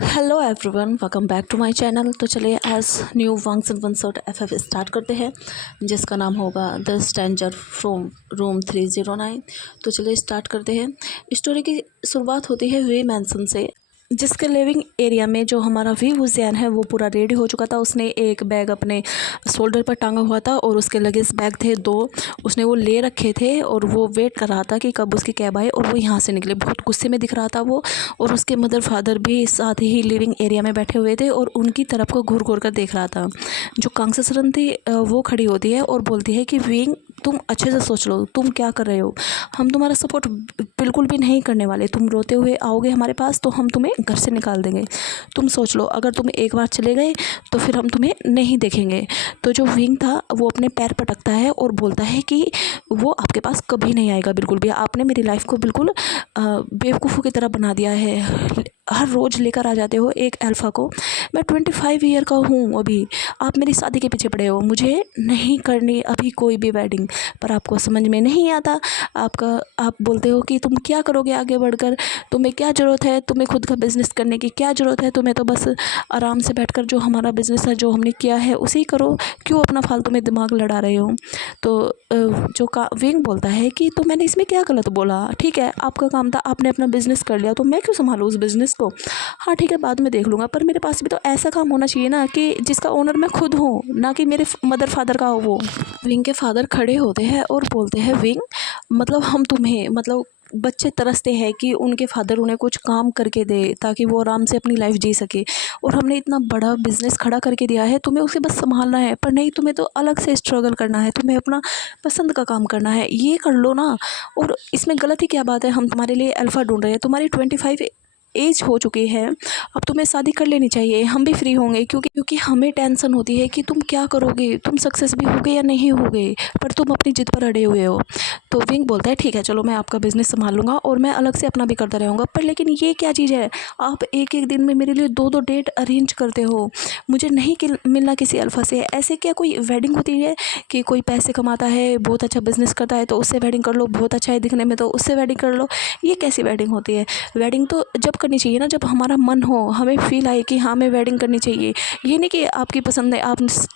Hello everyone, welcome back to my channel. तो चलिए आज न्यू वंस एंड वंसॉट एफ स्टार्ट करते हैं, जिसका नाम होगा द स्ट्रेंजर फ्रॉम रूम 309। तो चलिए स्टार्ट करते हैं। स्टोरी की शुरुआत होती है वे मैंसन से, जिसके लिविंग एरिया में जो हमारा वी हुसैन है वो पूरा रेडी हो चुका था। उसने एक बैग अपने शोल्डर पर टांगा हुआ था और उसके लगेज बैग थे दो, उसने वो ले रखे थे और वो वेट कर रहा था कि कब उसकी कैब आए और वो यहाँ से निकले। बहुत गुस्से में दिख रहा था वो, और उसके मदर फादर भी साथ ही लिविंग एरिया में बैठे हुए थे और उनकी तरफ को घूर घूर कर देख रहा था। जो कांगसेसरन थी वो खड़ी होती है और बोलती है कि विंग, तुम अच्छे से सोच लो तुम क्या कर रहे हो। हम तुम्हारा सपोर्ट बिल्कुल भी नहीं करने वाले। तुम रोते हुए आओगे हमारे पास तो हम तुम्हें घर से निकाल देंगे। तुम सोच लो, अगर तुम एक बार चले गए तो फिर हम तुम्हें नहीं देखेंगे। तो जो विंग था वो अपने पैर पटकता है और बोलता है कि वो आपके पास कभी नहीं आएगा बिल्कुल भी। आपने मेरी लाइफ को बिल्कुल बेवकूफ़ों की तरह बना दिया है। हर रोज़ लेकर आ जाते हो एक अल्फ़ा को। मैं 25 ईयर का हूँ अभी, आप मेरी शादी के पीछे पड़े हो। मुझे नहीं करनी अभी कोई भी वेडिंग, पर आपको समझ में नहीं आता। आप बोलते हो कि तुम क्या करोगे आगे बढ़कर, तुम्हें क्या ज़रूरत है, तुम्हें खुद का बिज़नेस करने की क्या ज़रूरत है, तुम्हें तो बस आराम से बैठकर जो हमारा बिज़नेस है जो हमने किया है उसी करो, क्यों अपना फालतू में दिमाग लड़ा रहे हो। तो जो का विंग बोलता है कि तो मैंने इसमें क्या गलत बोला, ठीक है आपका काम था, आपने अपना बिज़नेस कर लिया तो मैं क्यों संभालूँ उस बिज़नेस को। हाँ ठीक है, बाद में देख लूँगा, पर मेरे पास भी तो ऐसा काम होना चाहिए ना कि जिसका ओनर मैं खुद हूँ, ना कि मेरे मदर फादर का हो वो। विंग के फादर खड़े होते हैं और बोलते हैं, विंग मतलब हम तुम्हें मतलब बच्चे तरसते हैं कि उनके फादर उन्हें कुछ काम करके दे ताकि वो आराम से अपनी लाइफ जी सके, और हमने इतना बड़ा बिजनेस खड़ा करके दिया है, तुम्हें उसे बस संभालना है। पर नहीं, तुम्हें तो अलग से स्ट्रगल करना है, तुम्हें अपना पसंद का काम करना है, ये कर लो ना। और इसमें गलत ही क्या बात है, हम तुम्हारे लिए अल्फ़ा ढूंढ रहे हैं, तुम्हारी 25 एज हो चुकी है, अब तुम्हें शादी कर लेनी चाहिए, हम भी फ्री होंगे। क्योंकि हमें टेंशन होती है कि तुम क्या करोगे, तुम सक्सेस भी होगे या नहीं होगे, पर तुम अपनी जिद पर अड़े हुए हो। तो विंग बोलता है, ठीक है चलो मैं आपका बिज़नेस संभाल लूँगा और मैं अलग से अपना भी करता रहूँगा, पर लेकिन ये क्या चीज़ है, आप एक एक दिन में मेरे लिए दो दो डेट अरेंज करते हो। मुझे नहीं मिलना किसी अल्फ़ा से। ऐसे क्या कोई वेडिंग होती है कि कोई पैसे कमाता है, बहुत अच्छा बिज़नेस करता है तो उससे वेडिंग कर लो, बहुत अच्छा है दिखने में तो उससे वेडिंग कर लो। ये कैसी वेडिंग होती है। वेडिंग तो जब करनी चाहिए ना जब हमारा मन हो, हमें फील आए कि हाँ मैं वेडिंग करनी चाहिए। ये नहीं कि आपकी पसंद है,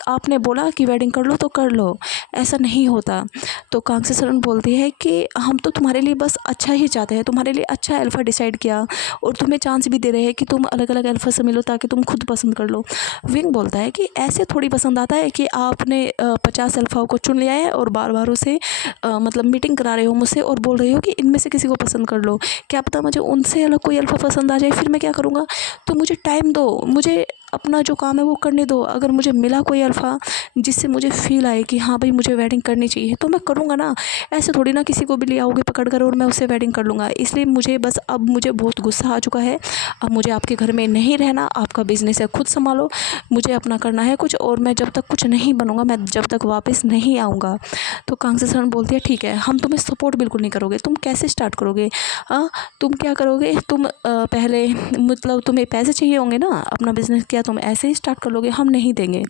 आपने बोला कि वेडिंग कर लो तो कर लो, ऐसा नहीं होता। तो कांगसेसरन बोलती है कि हम तो तुम्हारे लिए बस अच्छा ही चाहते हैं, तुम्हारे लिए अच्छा अल्फ़ा डिसाइड किया और तुम्हें चांस भी दे रहे हैं कि तुम अलग अलग अल्फ़ा से मिलो ताकि तुम खुद पसंद कर लो। विंग बोलता है कि ऐसे थोड़ी पसंद आता है कि आपने 50 अल्फ़ाओं को चुन लिया है और बार बार उसे मतलब मीटिंग करा रहे हो मुझसे और बोल रहे हो कि इनमें से किसी को पसंद कर लो। क्या पता मुझे उनसे अलग कोई अल्फ़ा पसंद आ जाए, फिर मैं क्या करूँगा। तो मुझे टाइम दो, मुझे अपना जो काम है वो करने दो। अगर मुझे मिला कोई अल्फ़ा जिससे मुझे फ़ील आए कि हाँ भाई मुझे वेडिंग करनी चाहिए तो मैं करूँगा ना। ऐसे थोड़ी ना किसी को भी ले आओगे पकड़ कर और मैं उससे वेडिंग कर लूँगा। इसलिए मुझे बस अब मुझे बहुत गुस्सा आ चुका है, अब मुझे आपके घर में नहीं रहना, आपका बिज़नेस है खुद संभालो, मुझे अपना करना है कुछ, और मैं जब तक कुछ नहीं बनूँगा मैं जब तक वापस नहीं आऊँगा। तो कांगसेसरन बोलती है, ठीक है हम तुम्हें सपोर्ट बिल्कुल नहीं करोगे। तुम कैसे स्टार्ट करोगे, हाँ तुम क्या करोगे, तुम पहले मतलब तुम्हें पैसे चाहिए होंगे ना, अपना बिज़नेस किया तुम ऐसे ही स्टार्ट कर लोगे, हम नहीं देंगे।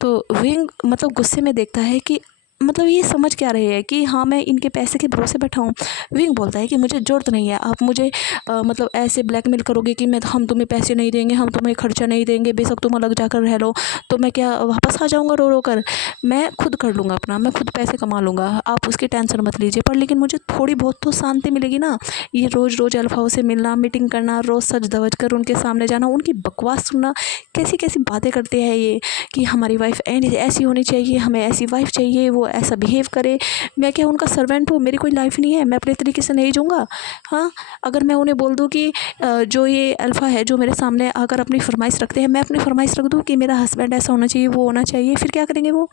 तो विंग मतलब गुस्से में देखता है कि मतलब ये समझ क्या रहे हैं कि हाँ मैं इनके पैसे के भरोसे बैठा हूँ। विंग बोलता है कि मुझे ज़रूरत नहीं है, आप मुझे मतलब ऐसे ब्लैकमेल करोगे कि हम तुम्हें पैसे नहीं देंगे, हम तुम्हें खर्चा नहीं देंगे, बेशक तुम अलग जाकर रह लो, तो मैं क्या वापस आ जाऊँगा रो रो कर। मैं खुद कर लूँगा अपना, मैं खुद पैसे कमा लूँगा, आप उसकी टेंशन मत लीजिए। पर लेकिन मुझे थोड़ी बहुत तो शांति मिलेगी ना। ये रोज़ रोज़ अल्फ़ाओं से मिलना, मीटिंग करना, रोज़ सज धवज कर उनके सामने जाना, उनकी बकवास सुनना, कैसी कैसी बातें करते हैं ये कि हमारी वाइफ ऐसी होनी चाहिए, हमें ऐसी वाइफ चाहिए, वो ऐसा बिहेव करे। मैं क्या उनका सर्वेंट हूँ, मेरी कोई लाइफ नहीं है, मैं अपने तरीके से नहीं जाऊँगा। हाँ अगर मैं उन्हें बोल दूँ कि जो ये अल्फ़ा है जो मेरे सामने आकर अपनी फरमाइश रखते हैं, मैं अपनी फरमाइश रख दूँ कि मेरा हस्बैंड ऐसा होना चाहिए, वो होना चाहिए, फिर क्या करेंगे वो।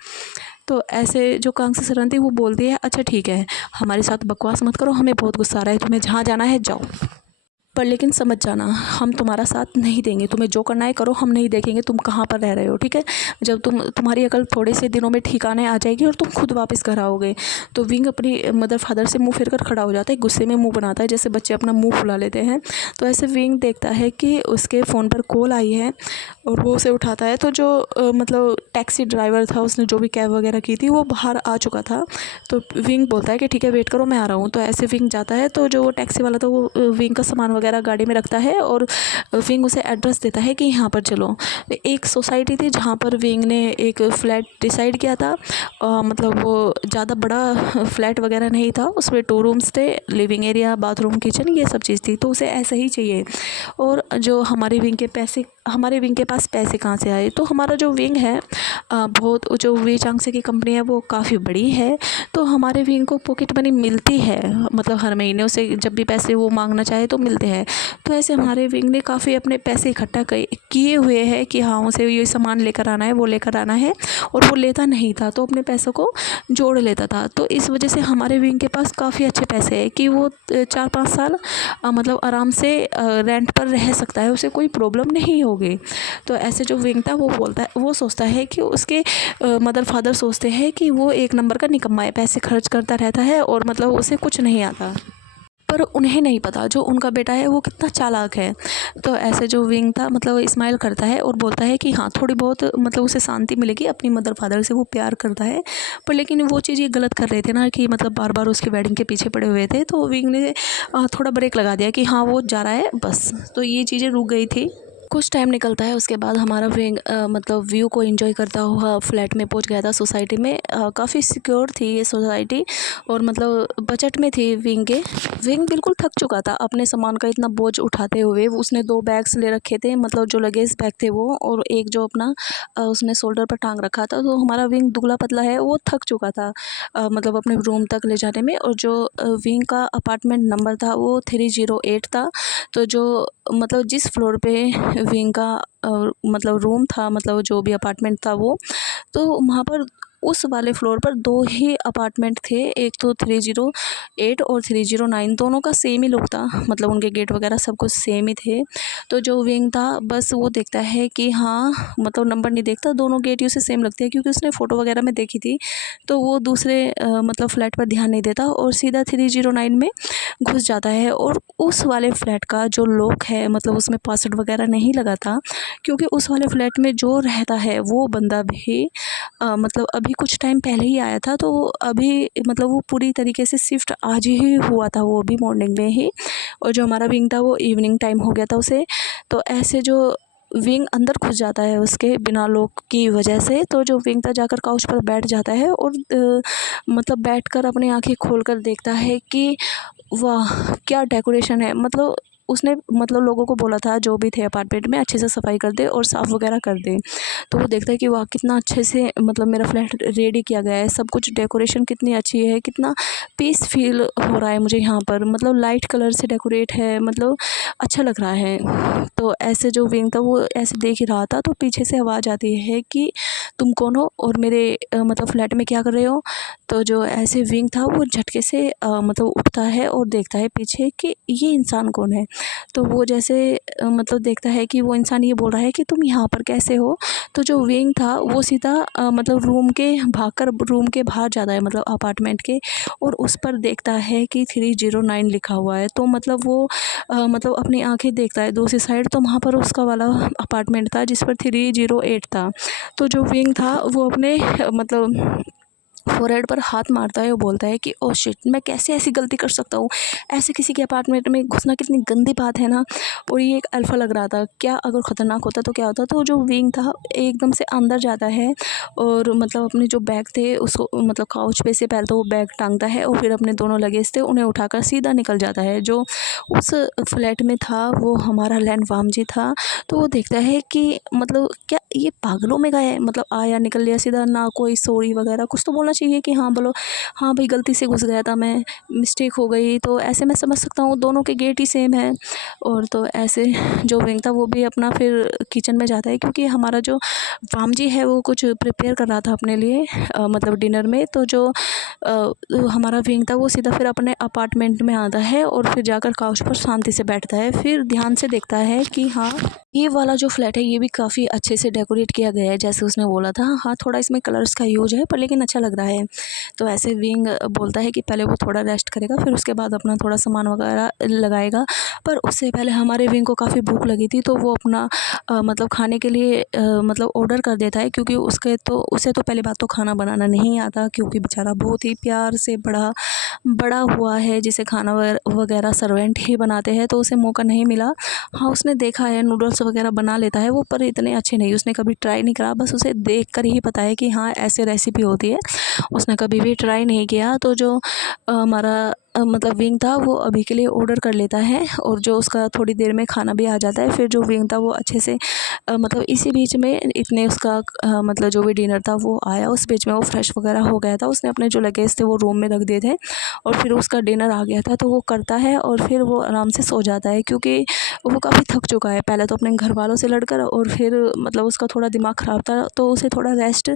तो ऐसे जो कांगसेसरन थी वो बोलती है, अच्छा ठीक है हमारे साथ बकवास मत करो, हमें बहुत गुस्सा आ रहा है, तुम्हें जहाँ जाना है जाओ, पर लेकिन समझ जाना हम तुम्हारा साथ नहीं देंगे, तुम्हें जो करना है करो, हम नहीं देखेंगे तुम कहाँ पर रह रहे हो, ठीक है। जब तुम्हारी अकल थोड़े से दिनों में ठिकाने आ जाएगी और तुम खुद वापस घर आओगे। तो विंग अपनी मदर फादर से मुंह फेर कर खड़ा हो जाता है, गुस्से में मुंह बनाता है जैसे बच्चे अपना मुंह फुला लेते हैं। तो ऐसे विंग देखता है कि उसके फ़ोन पर कॉल आई है और वो उसे उठाता है। तो जो मतलब टैक्सी ड्राइवर था, उसने जो भी कैब वगैरह की थी वो बाहर आ चुका था। तो विंग बोलता है कि ठीक है वेट करो मैं आ रहा हूँ। तो ऐसे विंग जाता है, तो जो टैक्सी वाला था वो विंग का सामान वगैरह गाड़ी में रखता है और विंग उसे एड्रेस देता है कि यहाँ पर चलो। एक सोसाइटी थी जहाँ पर विंग ने एक फ़्लैट डिसाइड किया था। मतलब वो ज़्यादा बड़ा फ्लैट वगैरह नहीं था, उसमें 2 रूम्स थे, लिविंग एरिया, बाथरूम, किचन, ये सब चीज़ थी, तो उसे ऐसा ही चाहिए। और जो हमारे विंग के पास पैसे कहाँ से आए, तो हमारा जो विंग है बहुत जो वे चांगसे की कंपनी है वो काफ़ी बड़ी है, तो हमारे विंग को पॉकेट मनी मिलती है, मतलब हर महीने उसे जब भी पैसे वो मांगना चाहे तो मिलते हैं। तो ऐसे हमारे विंग ने काफ़ी अपने पैसे इकट्ठा किए हुए हैं कि हाँ उसे ये सामान लेकर आना है, वो लेकर आना है, और वो लेता नहीं था तो अपने पैसों को जोड़ लेता था। तो इस वजह से हमारे विंग के पास काफ़ी अच्छे पैसे हैं कि वो 4-5 साल मतलब आराम से रेंट पर रह सकता है, उसे कोई प्रॉब्लम नहीं होगी। तो ऐसे जो विंग था वो सोचता है कि उसके मदर फादर सोचते हैं कि वो एक नंबर का निकम्मा है, पैसे खर्च करता रहता है और मतलब उसे कुछ नहीं आता। पर उन्हें नहीं पता जो उनका बेटा है वो कितना चालाक है। तो ऐसे जो विंग था मतलब स्माइल करता है और बोलता है कि हाँ थोड़ी बहुत मतलब उसे शांति मिलेगी, अपनी मदर फादर से वो प्यार करता है। पर लेकिन वो चीज़ ये गलत कर रहे थे ना कि मतलब बार बार उसकी वेडिंग के पीछे पड़े हुए थे, तो विंग ने थोड़ा ब्रेक लगा दिया कि हाँ वो जा रहा है बस, तो ये चीज़ें रुक गई थी। कुछ टाइम निकलता है, उसके बाद हमारा विंग मतलब व्यू को एंजॉय करता हुआ फ्लैट में पहुंच गया था। सोसाइटी में काफ़ी सिक्योर थी ये सोसाइटी और मतलब बजट में थी विंग के। विंग बिल्कुल थक चुका था अपने सामान का इतना बोझ उठाते हुए। उसने 2 बैग्स ले रखे थे, मतलब जो लगेज बैग थे वो, और एक जो अपना उसने शोल्डर पर टांग रखा था। तो हमारा विंग दुबला पतला है, वो थक चुका था मतलब अपने रूम तक ले जाने में। और जो विंग का अपार्टमेंट नंबर था वो 308 था। तो जो मतलब जिस फ्लोर पे विंग का मतलब रूम था, मतलब जो भी अपार्टमेंट था वो, तो वहाँ पर उस वाले फ्लोर पर 2 ही अपार्टमेंट थे। एक तो 308 और 309, दोनों का सेम ही लुक था, मतलब उनके गेट वगैरह सब कुछ सेम ही थे। तो जो विंग था बस वो देखता है कि हाँ मतलब नंबर नहीं देखता, दोनों गेट ही उसे सेम लगते हैं क्योंकि उसने फ़ोटो वगैरह में देखी थी। तो वो दूसरे मतलब फ्लैट पर ध्यान नहीं देता और सीधा 309 में घुस जाता है। और उस वाले फ्लैट का जो लॉक है मतलब उसमें पासवर्ड वगैरह नहीं लगा था, क्योंकि उस वाले फ्लैट में जो रहता है वो बंदा भी मतलब अभी कुछ टाइम पहले ही आया था। तो अभी मतलब वो पूरी तरीके से शिफ्ट आज ही हुआ था, वो भी मॉर्निंग में ही। और जो हमारा विंग था वो इवनिंग टाइम हो गया था उसे। तो ऐसे जो विंग अंदर घुस जाता है उसके बिना लॉक की वजह से। तो जो विंग था जाकर काउच पर बैठ जाता है और मतलब बैठकर अपनी आंखें खोलकर देखता है कि वाह क्या डेकोरेशन है। मतलब उसने मतलब लोगों को बोला था जो भी थे अपार्टमेंट में अच्छे से सफाई कर दे और साफ़ वगैरह कर दे। तो वो देखता है कि वाह कितना अच्छे से मतलब मेरा फ्लैट रेडी किया गया है, सब कुछ डेकोरेशन कितनी अच्छी है, कितना पीस फील हो रहा है मुझे यहाँ पर, मतलब लाइट कलर से डेकोरेट है, मतलब अच्छा लग रहा है। तो ऐसे जो विंग था वो ऐसे देख ही रहा था, तो पीछे से आवाज़ आती है कि तुम कौन हो और मेरे मतलब फ्लैट में क्या कर रहे हो। तो जो ऐसे विंग था वो झटके से मतलब उठता है और देखता है पीछे कि ये इंसान कौन है। तो वो जैसे मतलब देखता है कि वो इंसान ये बोल रहा है कि तुम यहाँ पर कैसे हो। तो जो विंग था वो सीधा मतलब रूम के बाहर जाता है, मतलब अपार्टमेंट के, और उस पर देखता है कि 309 लिखा हुआ है। तो मतलब वो मतलब अपनी आंखें देखता है दूसरी साइड, तो वहाँ पर उसका वाला अपार्टमेंट था जिस पर 308 था। तो जो विंग था वो अपने मतलब फोरहेड पर हाथ मारता है और बोलता है कि ओह शिट, मैं कैसे ऐसी गलती कर सकता हूँ, ऐसे किसी के अपार्टमेंट में घुसना कितनी गंदी बात है ना। और ये एक अल्फ़ा लग रहा था, क्या अगर ख़तरनाक होता तो क्या होता। तो जो विंग था एकदम से अंदर जाता है और मतलब अपने जो बैग थे उसको मतलब काउच पे से पहले तो वो बैग टांगता है और फिर अपने दोनों लगेज थे उन्हें उठाकर सीधा निकल जाता है। जो उस फ्लैट में था वो हमारा लैंड वामजी था। तो वो देखता है कि मतलब क्या ये पागलों में गया है, मतलब आया निकल लिया सीधा, ना कोई सॉरी वगैरह कुछ तो बोलना चाहिए कि हाँ बोलो हाँ भाई गलती से घुस गया था मैं, मिस्टेक हो गई। तो ऐसे मैं समझ सकता हूँ, दोनों के गेट ही सेम है। और तो ऐसे जो विंग था वो भी अपना फिर किचन में जाता है, क्योंकि हमारा जो वामजी है वो कुछ प्रिपेयर कर रहा था अपने लिए मतलब डिनर में। तो जो हमारा विंग था वो सीधा फिर अपने अपार्टमेंट में आता है और फिर जाकर काउच पर शांति से बैठता है, फिर ध्यान से देखता है कि हाँ ये वाला जो फ्लैट है ये भी काफ़ी अच्छे से डेकोरेट किया गया है जैसे उसने बोला था। हाँ, थोड़ा इसमें कलर्स का यूज है पर लेकिन अच्छा लग रहा है। तो ऐसे विंग बोलता है कि पहले वो थोड़ा रेस्ट करेगा, फिर उसके बाद अपना थोड़ा सामान वगैरह लगाएगा। पर उससे पहले हमारे विंग को काफ़ी भूख लगी थी, तो वो अपना मतलब खाने के लिए मतलब ऑर्डर कर देता है, क्योंकि उसे तो पहले बात तो खाना बनाना नहीं आता, क्योंकि बेचारा बहुत ही प्यार से बड़ा बड़ा हुआ है, जिसे खाना वगैरह सर्वेंट ही बनाते हैं, तो उसे मौका नहीं मिला। हाँ, उसने देखा है नूडल्स वगैरह बना लेता है वो, पर इतने अच्छे नहीं, उसने कभी ट्राई नहीं करा, बस उसे देख कर ही पता है कि हाँ ऐसे रेसिपी होती है। उसने कभी भी ट्राई नहीं किया। तो जो हमारा मतलब विंग था वो अभी के लिए ऑर्डर कर लेता है, और जो उसका थोड़ी देर में खाना भी आ जाता है। फिर जो विंग था वो अच्छे से मतलब इसी बीच में इतने उसका मतलब जो भी डिनर था वो आया, उस बीच में वो फ्रेश वगैरह हो गया था, उसने अपने जो लगेज थे वो रूम में रख दिए थे, और फिर उसका डिनर आ गया था। तो वो करता है और फिर वो आराम से सो जाता है, क्योंकि वो काफ़ी थक चुका है, पहले तो अपने घर वालों से लड़कर, और फिर मतलब उसका थोड़ा दिमाग ख़राब था, तो उसे थोड़ा रेस्ट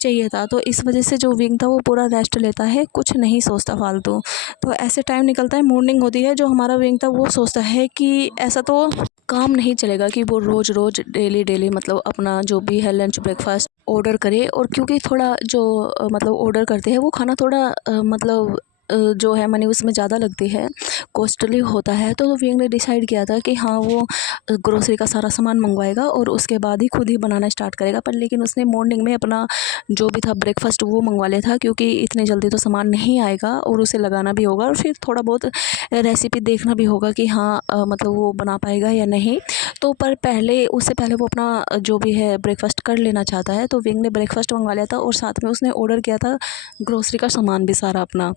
चाहिए था। तो इस वजह से जो विंग था वो पूरा रेस्ट लेता है, कुछ नहीं सोचता फालतू। तो ऐसे टाइम निकलता है, मॉर्निंग होती है, जो हमारा विंग था वो सोचता है कि ऐसा तो काम नहीं चलेगा कि वो रोज़ रोज़ डेली डेली मतलब अपना जो भी है लंच ब्रेकफास्ट ऑर्डर करे। और क्योंकि थोड़ा जो मतलब ऑर्डर करते हैं वो खाना थोड़ा मतलब जो है मनी उसमें ज़्यादा लगती है, कॉस्टली होता है। तो विंग ने डिसाइड किया था कि हाँ वो ग्रोसरी का सारा सामान मंगवाएगा और उसके बाद ही खुद ही बनाना स्टार्ट करेगा। पर लेकिन उसने मॉर्निंग में अपना जो भी था ब्रेकफास्ट वो मंगवा लिया था, क्योंकि इतनी जल्दी तो सामान नहीं आएगा और उसे लगाना भी होगा, और फिर थोड़ा बहुत रेसिपी देखना भी होगा कि हाँ मतलब वो बना पाएगा या नहीं। तो पर उससे पहले वो अपना जो भी है ब्रेकफास्ट कर लेना चाहता है। तो विंग ने ब्रेकफास्ट मंगवा लिया था, और साथ में उसने ऑर्डर किया था ग्रोसरी का सामान भी सारा अपना।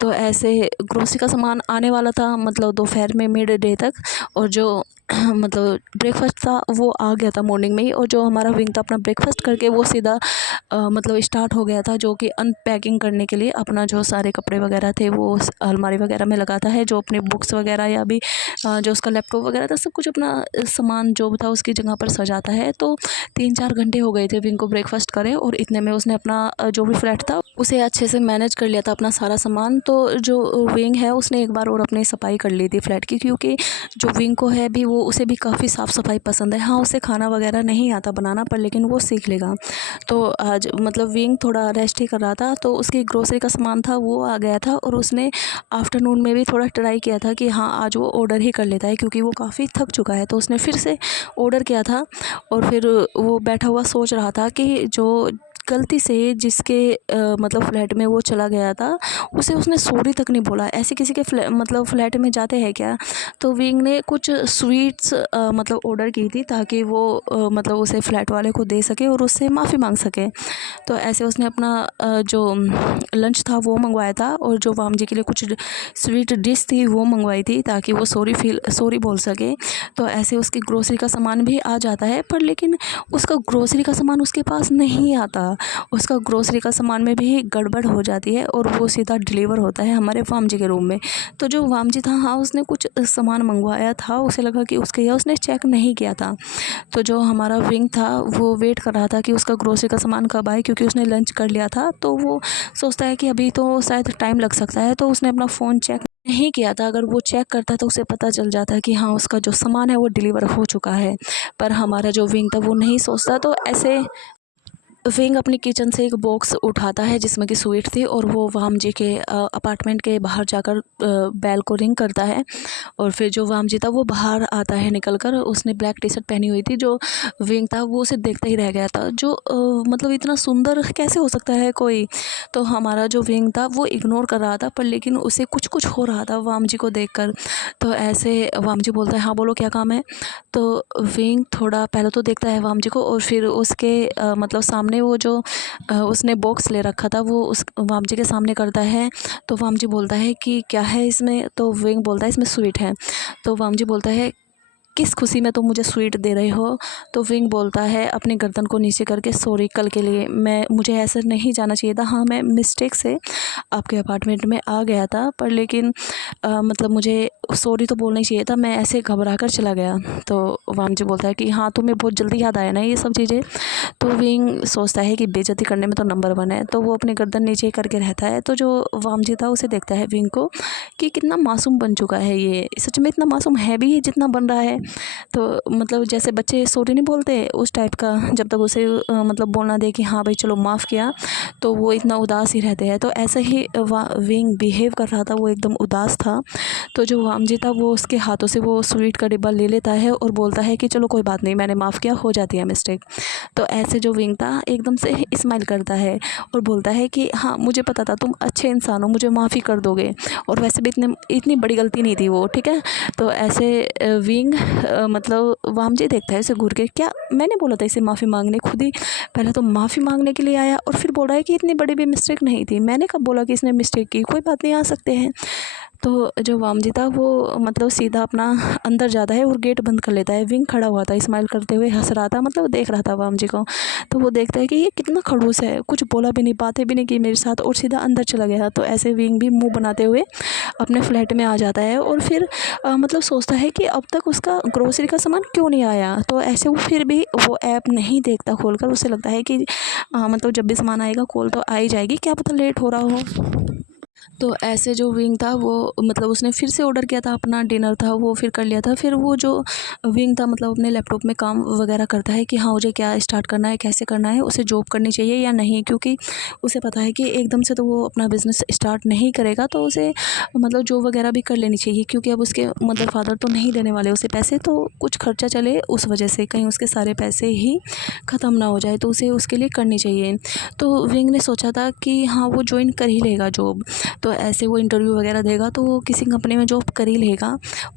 तो ऐसे ग्रोसरी का सामान आने वाला था मतलब दोपहर में मिड डे तक, और जो मतलब ब्रेकफास्ट था वो आ गया था मॉर्निंग में ही। और जो हमारा विंग था अपना ब्रेकफास्ट करके वो सीधा मतलब स्टार्ट हो गया था, जो कि अनपैकिंग करने के लिए अपना जो सारे कपड़े वगैरह थे वो अलमारी वगैरह में लगाता है, जो अपने बुक्स वगैरह या भी जो उसका लैपटॉप वगैरह था सब कुछ अपना सामान जो था उसकी जगह पर सजाता है। तो 3-4 घंटे हो गए थे विंग को ब्रेकफास्ट करे, और इतने में उसने अपना जो भी फ्लैट था उसे अच्छे से मैनेज कर लिया था अपना सारा सामान। तो जो विंग है उसने एक बार और अपनी सफाई कर ली थी फ्लैट की, क्योंकि जो विंग को है भी वो उसे भी काफ़ी साफ़ सफाई पसंद है। हाँ, उसे खाना वगैरह नहीं आता बनाना, पर लेकिन वो सीख लेगा। तो आज मतलब विंग थोड़ा रेस्ट ही कर रहा था, तो उसकी ग्रोसरी का सामान था वो आ गया था, और उसने आफ्टरनून में भी थोड़ा ट्राई किया था कि हाँ आज वो ऑर्डर ही कर लेता है, क्योंकि वो काफ़ी थक चुका है। तो उसने फिर से ऑर्डर किया था, और फिर वो बैठा हुआ सोच रहा था कि जो गलती से जिसके मतलब फ्लैट में वो चला गया था उसे उसने सॉरी तक नहीं बोला। ऐसे किसी के मतलब फ्लैट में जाते हैं क्या? तो विंग ने कुछ स्वीट्स मतलब ऑर्डर की थी, ताकि वो मतलब उसे फ्लैट वाले को दे सके और उससे माफ़ी मांग सके। तो ऐसे उसने अपना जो लंच था वो मंगवाया था, और जो वाम जी के लिए कुछ स्वीट डिश थी वो मंगवाई थी, ताकि वो सॉरी बोल सके। तो ऐसे उसकी ग्रोसरी का सामान भी आ जाता है, पर लेकिन उसका ग्रोसरी का सामान उसके पास नहीं आता। उसका ग्रोसरी का सामान में भी गड़बड़ हो जाती है, और वो सीधा डिलीवर होता है हमारे वाम जी के रूम में। तो जो वाम जी था, हाँ उसने कुछ सामान मंगवाया था, उसे लगा कि उसके, या उसने चेक नहीं किया था। तो जो हमारा विंग था वो वेट कर रहा था कि उसका ग्रोसरी का सामान कब आए, क्योंकि उसने लंच कर लिया था। तो वो सोचता है कि अभी तो शायद टाइम लग सकता है, तो उसने अपना फ़ोन चेक नहीं किया था। अगर वो चेक करता तो उसे पता चल जाता कि हाँ उसका जो सामान है वो डिलीवर हो चुका है। पर हमारा जो विंग था वो नहीं सोचता। तो ऐसे विंग अपनी किचन से एक बॉक्स उठाता है जिसमें कि स्वीट थी, और वो वाम जी के अपार्टमेंट के बाहर जाकर बेल को रिंग करता है। और फिर जो वाम जी था वो बाहर आता है निकल कर, उसने ब्लैक टी शर्ट पहनी हुई थी। जो विंग था वो उसे देखते ही रह गया था, जो मतलब इतना सुंदर कैसे हो सकता है कोई। तो हमारा जो विंग था वो इग्नोर कर रहा था, पर लेकिन उसे कुछ कुछ हो रहा था वाम जी को देख। तो ऐसे वाम जी बोलता है, हाँ बोलो क्या काम है। तो विंग थोड़ा पहले तो देखता है वाम जी को, और फिर उसके मतलब सामने वो जो उसने बॉक्स ले रखा था वो उस वाम जी के सामने करता है। तो वाम जी बोलता है कि क्या है इसमें। तो विंग बोलता है इसमें स्वीट है। तो वाम जी बोलता है किस खुशी में तुम मुझे स्वीट दे रहे हो। तो विंग बोलता है अपनी गर्दन को नीचे करके, सॉरी कल के लिए मुझे ऐसे नहीं जाना चाहिए था। हाँ मैं मिस्टेक से आपके अपार्टमेंट में आ गया था, पर लेकिन मतलब मुझे सॉरी तो बोलना ही चाहिए था, मैं ऐसे घबरा कर चला गया। तो वाम जी बोलता है कि हाँ तुम्हें बहुत जल्दी याद आया ना ये सब चीज़ें। तो विंग सोचता है कि बेइज्जती करने में तो नंबर 1 है, तो वो अपनी गर्दन नीचे करके रहता है। तो जो वाम जी था उसे देखता है विंग को कि कितना मासूम बन चुका है, ये सच में इतना मासूम है भी जितना बन रहा है। तो मतलब जैसे बच्चे सॉरी नहीं बोलते उस टाइप का, जब तक उसे मतलब बोलना दे कि हाँ भाई चलो माफ़ किया, तो वो इतना उदास ही रहते हैं। तो ऐसे ही विंग बिहेव कर रहा था, वो एकदम उदास था। तो जो वामजी था वो उसके हाथों से वो स्वीट का डिब्बा ले लेता है और बोलता है कि चलो कोई बात नहीं, मैंने माफ़ किया, हो जाती है मिस्टेक। तो ऐसे जो विंग था एकदम से स्माइल करता है और बोलता है कि हाँ मुझे पता था तुम अच्छे इंसान हो, मुझे माफ़ी कर दोगे, और वैसे भी इतनी बड़ी गलती नहीं थी वो, ठीक है। तो ऐसे विंग मतलब वामजी देखता है इसे घूर के, क्या मैंने बोला था इसे माफ़ी मांगने, खुद ही पहले तो माफ़ी मांगने के लिए आया और फिर बोल रहा है कि इतनी बड़ी भी मिस्टेक नहीं थी, मैंने कब बोला कि इसने मिस्टेक की, कोई बात नहीं, आ सकते हैं। तो जो वामजी था वो मतलब सीधा अपना अंदर जाता है और गेट बंद कर लेता है। विंग खड़ा हुआ था, स्माइल करते हुए हंस रहा था, मतलब देख रहा था वामजी को। तो वो देखता है कि ये कितना खड़ूस है, कुछ बोला भी नहीं, बातें भी नहीं की मेरे साथ, और सीधा अंदर चला गया। तो ऐसे विंग भी मुंह बनाते हुए अपने फ्लैट में आ जाता है और फिर मतलब सोचता है कि अब तक उसका ग्रोसरी का सामान क्यों नहीं आया। तो ऐसे वो फिर भी वो ऐप नहीं देखता खोलकर, उसे लगता है कि मतलब जब भी सामान आएगा कॉल तो आ ही जाएगी, क्या पता लेट हो रहा हो। तो ऐसे जो विंग था वो मतलब उसने फिर से ऑर्डर किया था, अपना डिनर था वो फिर कर लिया था। फिर वो जो विंग था मतलब अपने लैपटॉप में काम वगैरह करता है कि हाँ मुझे क्या स्टार्ट करना है, कैसे करना है, उसे जॉब करनी चाहिए या नहीं, क्योंकि उसे पता है कि एकदम से तो वो अपना बिज़नेस स्टार्ट नहीं करेगा, तो उसे मतलब जॉब वगैरह भी कर लेनी चाहिए, क्योंकि अब उसके मतलब फादर तो नहीं देने वाले उसे पैसे, तो कुछ खर्चा चले उस वजह से, कहीं उसके सारे पैसे ही ख़त्म ना हो जाए, तो उसे उसके लिए करनी चाहिए। तो विंग ने सोचा था कि हाँ वो ज्वाइन कर ही लेगा जॉब। तो ऐसे वो इंटरव्यू वगैरह देगा तो वो किसी कंपनी में जॉब कर ही लेगा,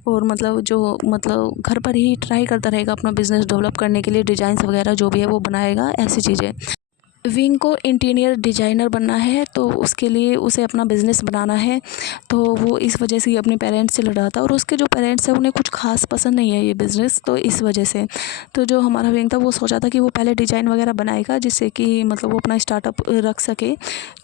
और मतलब जो मतलब घर पर ही ट्राई करता रहेगा अपना बिज़नेस डेवलप करने के लिए, डिज़ाइंस वगैरह जो भी है वो बनाएगा, ऐसी चीज़ें। विंग को इंटीरियर डिज़ाइनर बनना है, तो उसके लिए उसे अपना बिज़नेस बनाना है। तो वो इस वजह से ही अपने पेरेंट्स से लड़ा था, और उसके जो पेरेंट्स हैं उन्हें कुछ खास पसंद नहीं है ये बिज़नेस, तो इस वजह से। तो जो हमारा विंग था वो सोचा था कि वो पहले डिज़ाइन वगैरह बनाएगा, जिससे कि मतलब वो अपना स्टार्टअप रख सके,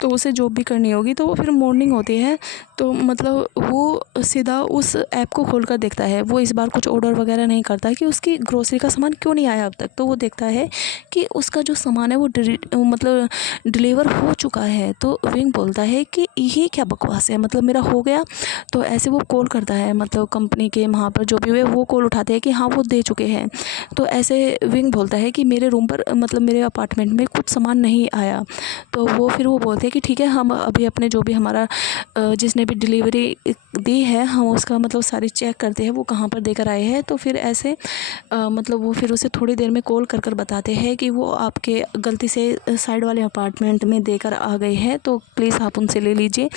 तो उसे जॉब भी करनी होगी। तो वो फिर मॉर्निंग होती है, तो मतलब वो सीधा उस ऐप को खोल कर देखता है। वो इस बार कुछ ऑर्डर वगैरह नहीं करता कि उसकी ग्रोसरी का सामान क्यों नहीं आया अब तक। तो वो देखता है कि उसका जो सामान है वो मतलब डिलीवर हो चुका है। तो विंग बोलता है कि ये क्या बकवास है, मतलब मेरा हो गया। तो ऐसे वो कॉल करता है, मतलब कंपनी के वहाँ पर जो भी हुए वो कॉल उठाते हैं कि हाँ वो दे चुके हैं। तो ऐसे विंग बोलता है कि मेरे रूम पर मतलब मेरे अपार्टमेंट में कुछ सामान नहीं आया। तो वो फिर वो बोलते हैं कि ठीक है, हम अभी अपने जो भी हमारा जिसने भी डिलीवरी दी है हम उसका मतलब सारी चेक करते हैं वो कहाँ पर देकर आए हैं। तो फिर ऐसे मतलब वो फिर उसे थोड़ी देर में कॉल कर कर बताते हैं कि वो आपके गलती से साइड वाले अपार्टमेंट में देकर आ गए हैं, तो प्लीज़ आप उनसे ले लीजिए।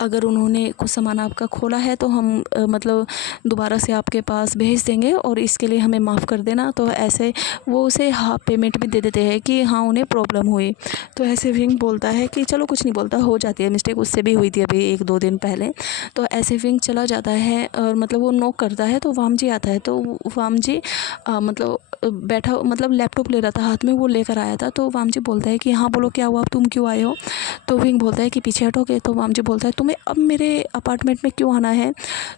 अगर उन्होंने कुछ सामान आपका खोला है तो हम मतलब दोबारा से आपके पास भेज देंगे, और इसके लिए हमें माफ़ कर देना। तो ऐसे वो उसे हाफ पेमेंट भी दे देते हैं कि हाँ उन्हें प्रॉब्लम हुई। तो ऐसे विंग बोलता है कि चलो कुछ नहीं, बोलता हो जाती है मिस्टेक, उससे भी हुई थी अभी 1-2 दिन पहले। तो ऐसे विंग चला जाता है और मतलब वो नॉक करता है, तो वामजी आता है। तो वामजी मतलब बैठा मतलब लैपटॉप ले रहा था हाथ में, वो लेकर आया था। तो वामजी बोलता है कि हाँ बोलो क्या हुआ, तुम क्यों आए हो। तो विंग बोलता है कि पीछे हटोगे। तो वामजी बोलता है तुम्हें अब मेरे अपार्टमेंट में क्यों आना है।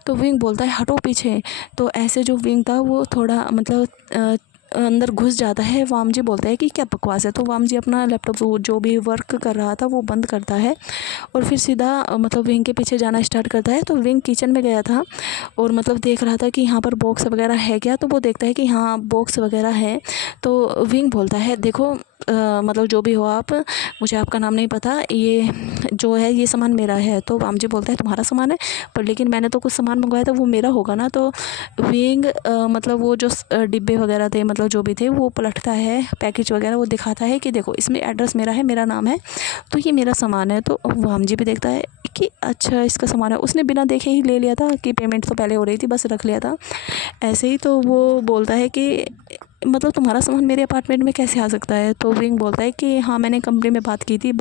तो विंग बोलता है हटो पीछे। तो ऐसे जो विंग था वो थोड़ा मतलब अंदर घुस जाता है। वामजी बोलता है कि क्या बकवास है। तो वामजी अपना लैपटॉप जो भी वर्क कर रहा था वो बंद करता है और फिर सीधा मतलब विंग के पीछे जाना स्टार्ट करता है। तो विंग किचन में गया था और मतलब देख रहा था कि यहाँ पर बॉक्स वगैरह है क्या। तो वो देखता है कि हाँ बॉक्स वगैरह है। तो विंग बोलता है देखो मतलब जो भी हो आप, मुझे आपका नाम नहीं पता, ये जो है ये सामान मेरा है। तो वामजी बोलता है तुम्हारा सामान है, पर लेकिन मैंने तो कुछ सामान मंगवाया था वो मेरा होगा ना। तो विंग मतलब वो जो डिब्बे वगैरह थे मतलब जो भी थे वो पलटता है, पैकेज वगैरह वो दिखाता है कि देखो इसमें एड्रेस मेरा है, मेरा नाम है, तो ये मेरा सामान है। तो वामजी भी देखता है कि अच्छा इसका सामान है, उसने बिना देखे ही ले लिया था कि पेमेंट तो पहले हो रही थी, बस रख लिया था ऐसे ही। तो वो बोलता है कि मतलब तुम्हारा सामान मेरे अपार्टमेंट में कैसे आ सकता है। तो विंग बोलता है कि हाँ मैंने कंपनी में बात की थी,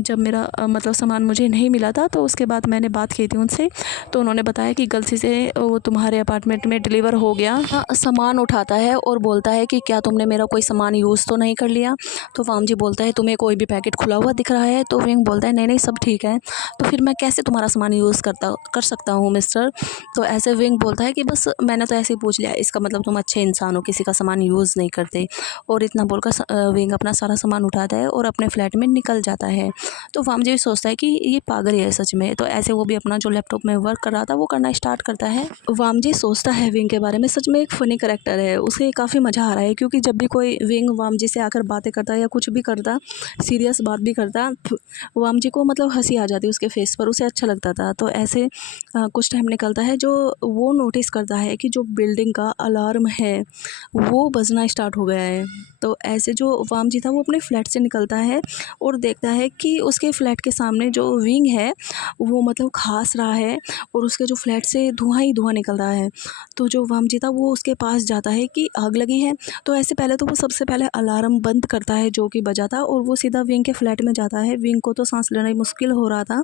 जब मेरा मतलब सामान मुझे नहीं मिला था तो उसके बाद मैंने बात की थी उनसे, तो उन्होंने बताया कि गलती से वो तुम्हारे अपार्टमेंट में डिलीवर हो गया। सामान उठाता है और बोलता है कि क्या तुमने मेरा कोई सामान यूज़ तो नहीं कर लिया। तो वामजी बोलता है तुम्हें कोई भी पैकेट खुला हुआ दिख रहा है। तो विंग बोलता है नहीं नहीं सब ठीक है। तो फिर मैं कैसे तुम्हारा सामान यूज़ कर सकता हूँ मिस्टर। तो ऐसे विंग बोलता है कि बस मैंने तो ऐसे ही पूछ लिया, इसका मतलब तुम अच्छे इंसान हो, किसी का सामान यूज़ नहीं करते। और इतना बोलकर विंग अपना सारा सामान उठाता है और अपने फ्लैट में निकल जाता है। तो वामजी भी सोचता है कि ये पागल ही है सच में। तो ऐसे वो भी अपना जो लैपटॉप में वर्क कर रहा था वो करना स्टार्ट करता है। वामजी सोचता है विंग के बारे में, सच में एक फ़नी करैक्टर है, उसे काफ़ी मज़ा आ रहा है क्योंकि जब भी कोई विंग वामजी से आकर बातें करता या कुछ भी करता, सीरियस बात भी करता, वामजी को मतलब हँसी आ जाती उसके फेस पर, उसे अच्छा लगता था। तो ऐसे कुछ टाइम निकलता है, जो वो नोटिस करता है कि जो बिल्डिंग का अलार्म है वो बजना स्टार्ट हो गया है। तो ऐसे जो वामजी था वो अपने फ्लैट से निकलता है और देखता है कि उसके फ्लैट के सामने जो विंग है वो मतलब खास रहा है और उसके जो फ्लैट से धुआं ही धुआं निकल रहा है। तो जो वामजी था वो उसके पास जाता है कि आग लगी है। तो ऐसे पहले तो वो सबसे पहले अलार्म बंद करता है जो कि बजा था और वो सीधा विंग के फ्लैट में जाता है। विंग को तो सांस लेना ही मुश्किल हो रहा था,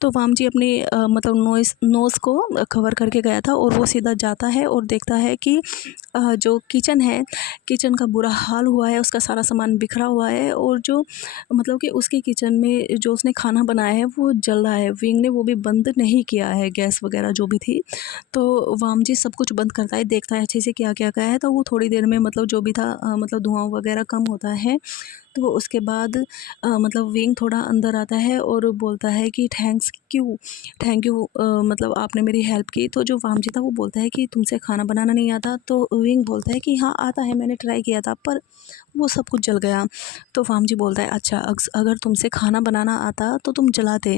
तो वामजी अपनी मतलब नोज़ को कवर करके गया था और वो सीधा जाता है और देखता है कि जो किचन है, किचन का बुरा हाल हुआ है, उसका सारा सामान बिखरा हुआ है और जो मतलब कि उसकी किचन में जो उसने खाना बनाया है वो जल रहा है। विंग ने वो भी बंद नहीं किया है, गैस वगैरह जो भी थी। तो वामजी सब कुछ बंद करता है, देखता है अच्छे से क्या क्या क्या है। तो वो थोड़ी देर में मतलब जो भी था मतलब धुआं वगैरह कम होता है। तो उसके बाद मतलब विंग थोड़ा अंदर आता है और बोलता है कि थैंक यू मतलब आपने मेरी हेल्प की। तो जो वामजी था वो बोलता है कि तुमसे खाना बनाना नहीं आता। तो विंग बोलता है कि हाँ आता है, मैंने ट्राई किया था पर वो सब कुछ जल गया। तो वामजी बोलता है अच्छा अगर तुमसे खाना बनाना आता तो तुम जलाते।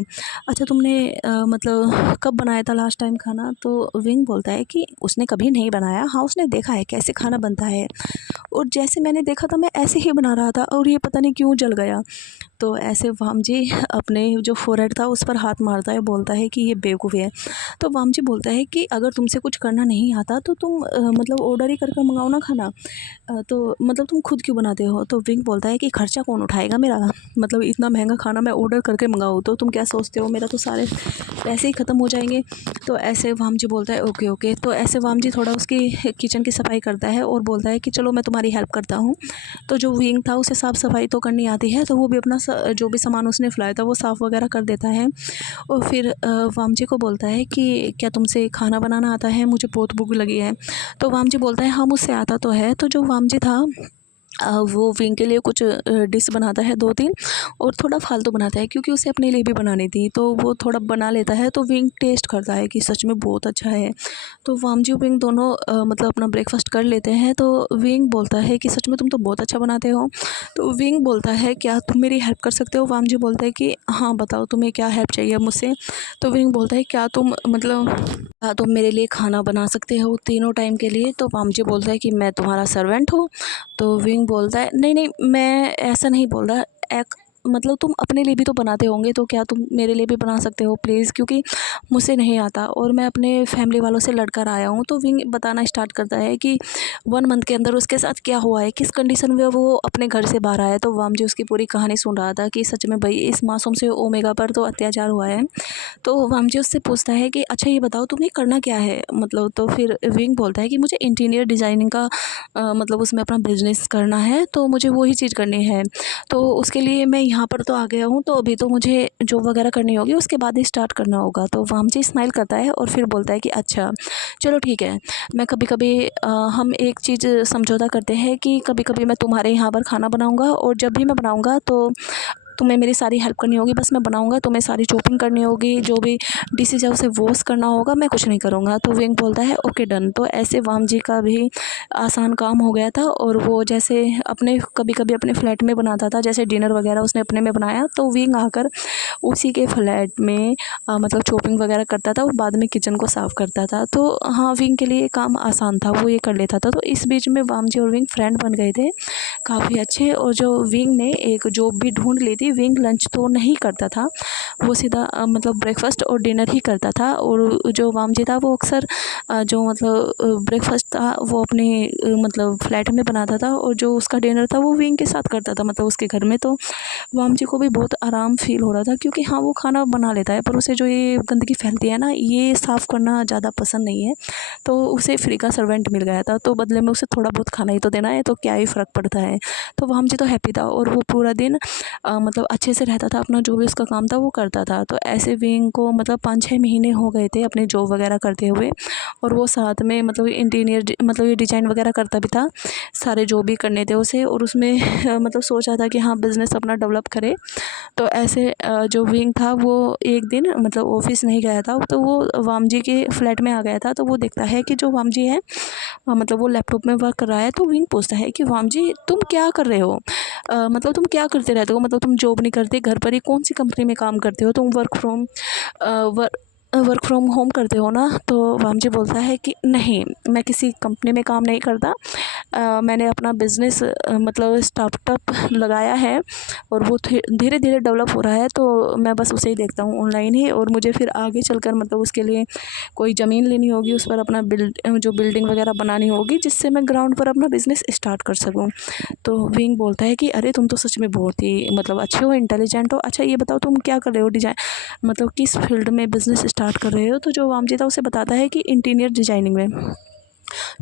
अच्छा तुमने मतलब कब बनाया था लास्ट टाइम खाना? तो विंग बोलता है कि उसने कभी नहीं बनाया, हाँ उसने देखा है कैसे खाना बनता है और जैसे मैंने देखा था मैं ऐसे ही बना रहा था और ये पता नहीं क्यों जल गया। तो ऐसे वामजी अपने जो फोरहेड था उस पर हाथ मारता है, बोलता है कि ये बेवकूफ़ी है। तो वामजी बोलता है कि अगर तुमसे कुछ करना नहीं आता तो तुम मतलब ऑर्डर ही करके मंगाओ ना खाना, तो मतलब तुम खुद क्यों बनाते हो? तो विंग बोलता है कि खर्चा कौन उठाएगा मेरा, मतलब इतना महंगा खाना मैं ऑर्डर करके मंगाऊँ तो तुम क्या सोचते हो मेरा तो सारे पैसे ही ख़त्म हो जाएंगे। तो ऐसे वामजी बोलता है ओके ओके। तो ऐसे वामजी थोड़ा उसकी किचन की सफाई करता है और बोलता है कि चलो मैं तुम्हारी हेल्प करता हूँ। तो जो विंग था उसे साफ़ सफाई तो करनी आती है, तो वो भी अपना जो भी सामान उसने फैलाया था वो साफ़ वगैरह कर देता है। और फिर वामजी को बोलता है कि क्या तुमसे खाना बनाना आता है, मुझे बहुत भूख लगी है। तो वामजी बोलता है हाँ मुझसे आता तो है। तो जो वामजी था वो विंग के लिए कुछ डिश बनाता है 2-3 और थोड़ा फालतू बनाता है क्योंकि उसे अपने लिए भी बनानी थी। तो वो थोड़ा बना लेता है, तो विंग टेस्ट करता है कि सच में बहुत अच्छा है। तो वामजी और विंग दोनों मतलब अपना ब्रेकफास्ट कर लेते हैं। तो विंग बोलता है कि सच में तुम तो बहुत अच्छा बनाते हो। तो विंग बोलता है क्या तुम मेरी हेल्प कर सकते हो? वामजी बोलता है कि हाँ बताओ तुम्हें क्या हेल्प चाहिए मुझसे? तो विंग बोलता है क्या तुम मतलब तुम मेरे लिए खाना बना सकते हो तीनों टाइम के लिए? तो वामजी बोलता है कि मैं तुम्हारा सर्वेंट हूँ। तो विंग बोलता है नहीं नहीं मैं ऐसा नहीं बोल रहा, एक मतलब तुम अपने लिए भी तो बनाते होंगे, तो क्या तुम मेरे लिए भी बना सकते हो प्लीज़, क्योंकि मुझसे नहीं आता और मैं अपने फैमिली वालों से लड़कर आया हूँ। तो विंग बताना स्टार्ट करता है कि 1 मंथ के अंदर उसके साथ क्या हुआ है, किस कंडीशन में वो अपने घर से बाहर आया। तो वामजी उसकी पूरी कहानी सुन रहा था कि सच में भाई इस मासूम से ओमेगा पर तो अत्याचार हुआ है। तो वामजी उससे पूछता है कि अच्छा ये बताओ तुम्हें करना क्या है मतलब? तो फिर विंग बोलता है कि मुझे इंटीरियर डिज़ाइनिंग का मतलब उसमें अपना बिजनेस करना है, तो मुझे वही चीज़ करनी है। तो उसके लिए मैं यहाँ पर तो आ गया हूँ, तो अभी तो मुझे जॉब वगैरह करनी होगी, उसके बाद ही स्टार्ट करना होगा। तो वामजी स्माइल करता है और फिर बोलता है कि अच्छा चलो ठीक है, मैं कभी कभी हम एक चीज़ समझौता करते हैं कि कभी कभी मैं तुम्हारे यहाँ पर खाना बनाऊँगा और जब भी मैं बनाऊँगा तो तुम्हें मेरी सारी हेल्प करनी होगी, बस मैं बनाऊँगा, तुम्हें सारी चॉपिंग करनी होगी, जो भी डिशेज़ है उसे वॉश करना होगा, मैं कुछ नहीं करूँगा। तो विंग बोलता है ओके डन। तो ऐसे वामजी का भी आसान काम हो गया था और वो जैसे अपने कभी कभी अपने फ्लैट में बनाता था, जैसे डिनर वगैरह उसने अपने में बनाया, तो विंग आकर उसी के फ्लैट में मतलब चॉपिंग वगैरह करता था और बाद में किचन को साफ़ करता था। तो हाँ विंग के लिए काम आसान था, वो ये कर लेता था। तो इस बीच में वामजी और विंग फ्रेंड बन गए थे काफ़ी अच्छे। और जो विंग ने एक जॉब भी ढूंढ ली थी, विंग लंच तो नहीं करता था, वो सीधा मतलब ब्रेकफास्ट और डिनर ही करता था। और जो वामजी था वो अक्सर जो मतलब ब्रेकफास्ट था वो अपने मतलब फ्लैट में बनाता था और जो उसका डिनर था वो विंग के साथ करता था, मतलब उसके घर में। तो वामजी को भी बहुत आराम फील हो रहा था क्योंकि हाँ वो खाना बना लेता है, पर उसे जो ये गंदगी फैलती है ना, ये साफ़ करना ज़्यादा पसंद नहीं है। तो उसे फ्री का सर्वेंट मिल गया था, तो बदले में उसे थोड़ा बहुत खाना ही तो देना है, तो क्या ही फ़र्क पड़ता है। तो वामजी तो हैप्पी था और वो पूरा दिन मतलब मतलब अच्छे से रहता था, अपना जो भी उसका काम था वो करता था। तो ऐसे विंग को मतलब 5-6 महीने हो गए थे अपने जॉब वगैरह करते हुए, और वो साथ में मतलब इंटीरियर मतलब ये डिज़ाइन वगैरह करता भी था, सारे जो भी करने थे उसे। और उसमें मतलब सोचा था कि हाँ बिज़नेस अपना डेवलप करे। तो ऐसे जो विंग था वो एक दिन मतलब ऑफिस नहीं गया था, तो वो वाम जी के फ्लैट में आ गया था। तो वो देखता है कि जो वाम जी है मतलब वो लैपटॉप में वर्क कर रहा है। तो विंग पूछता है कि वाम जी तुम क्या कर रहे हो, मतलब तुम क्या करते रहते हो, मतलब तुम जॉब नहीं करते, घर पर ही कौन सी कंपनी में काम करते हो, तुम वर्क फ्रॉम होम करते हो ना। तो वाम जी बोलता है कि नहीं, मैं किसी कंपनी में काम नहीं करता, मैंने अपना बिज़नेस मतलब स्टार्टअप लगाया है, और वो धीरे धीरे डेवलप हो रहा है। तो मैं बस उसे ही देखता हूँ ऑनलाइन ही, और मुझे फिर आगे चलकर मतलब उसके लिए कोई ज़मीन लेनी होगी, उस पर अपना जो बिल्डिंग वगैरह बनानी होगी, जिससे मैं ग्राउंड पर अपना बिज़नेस स्टार्ट कर सकूँ। तो विंग बोलता है कि अरे तुम तो सच में बहुत ही मतलब अच्छे हो, इंटेलिजेंट हो। अच्छा ये बताओ तुम क्या कर रहे हो, डिजाइन मतलब किस फील्ड में बिज़नेस स्टार्ट कर रहे हो। तो जो वामजी था उसे बताता है कि इंटीरियर डिजाइनिंग में।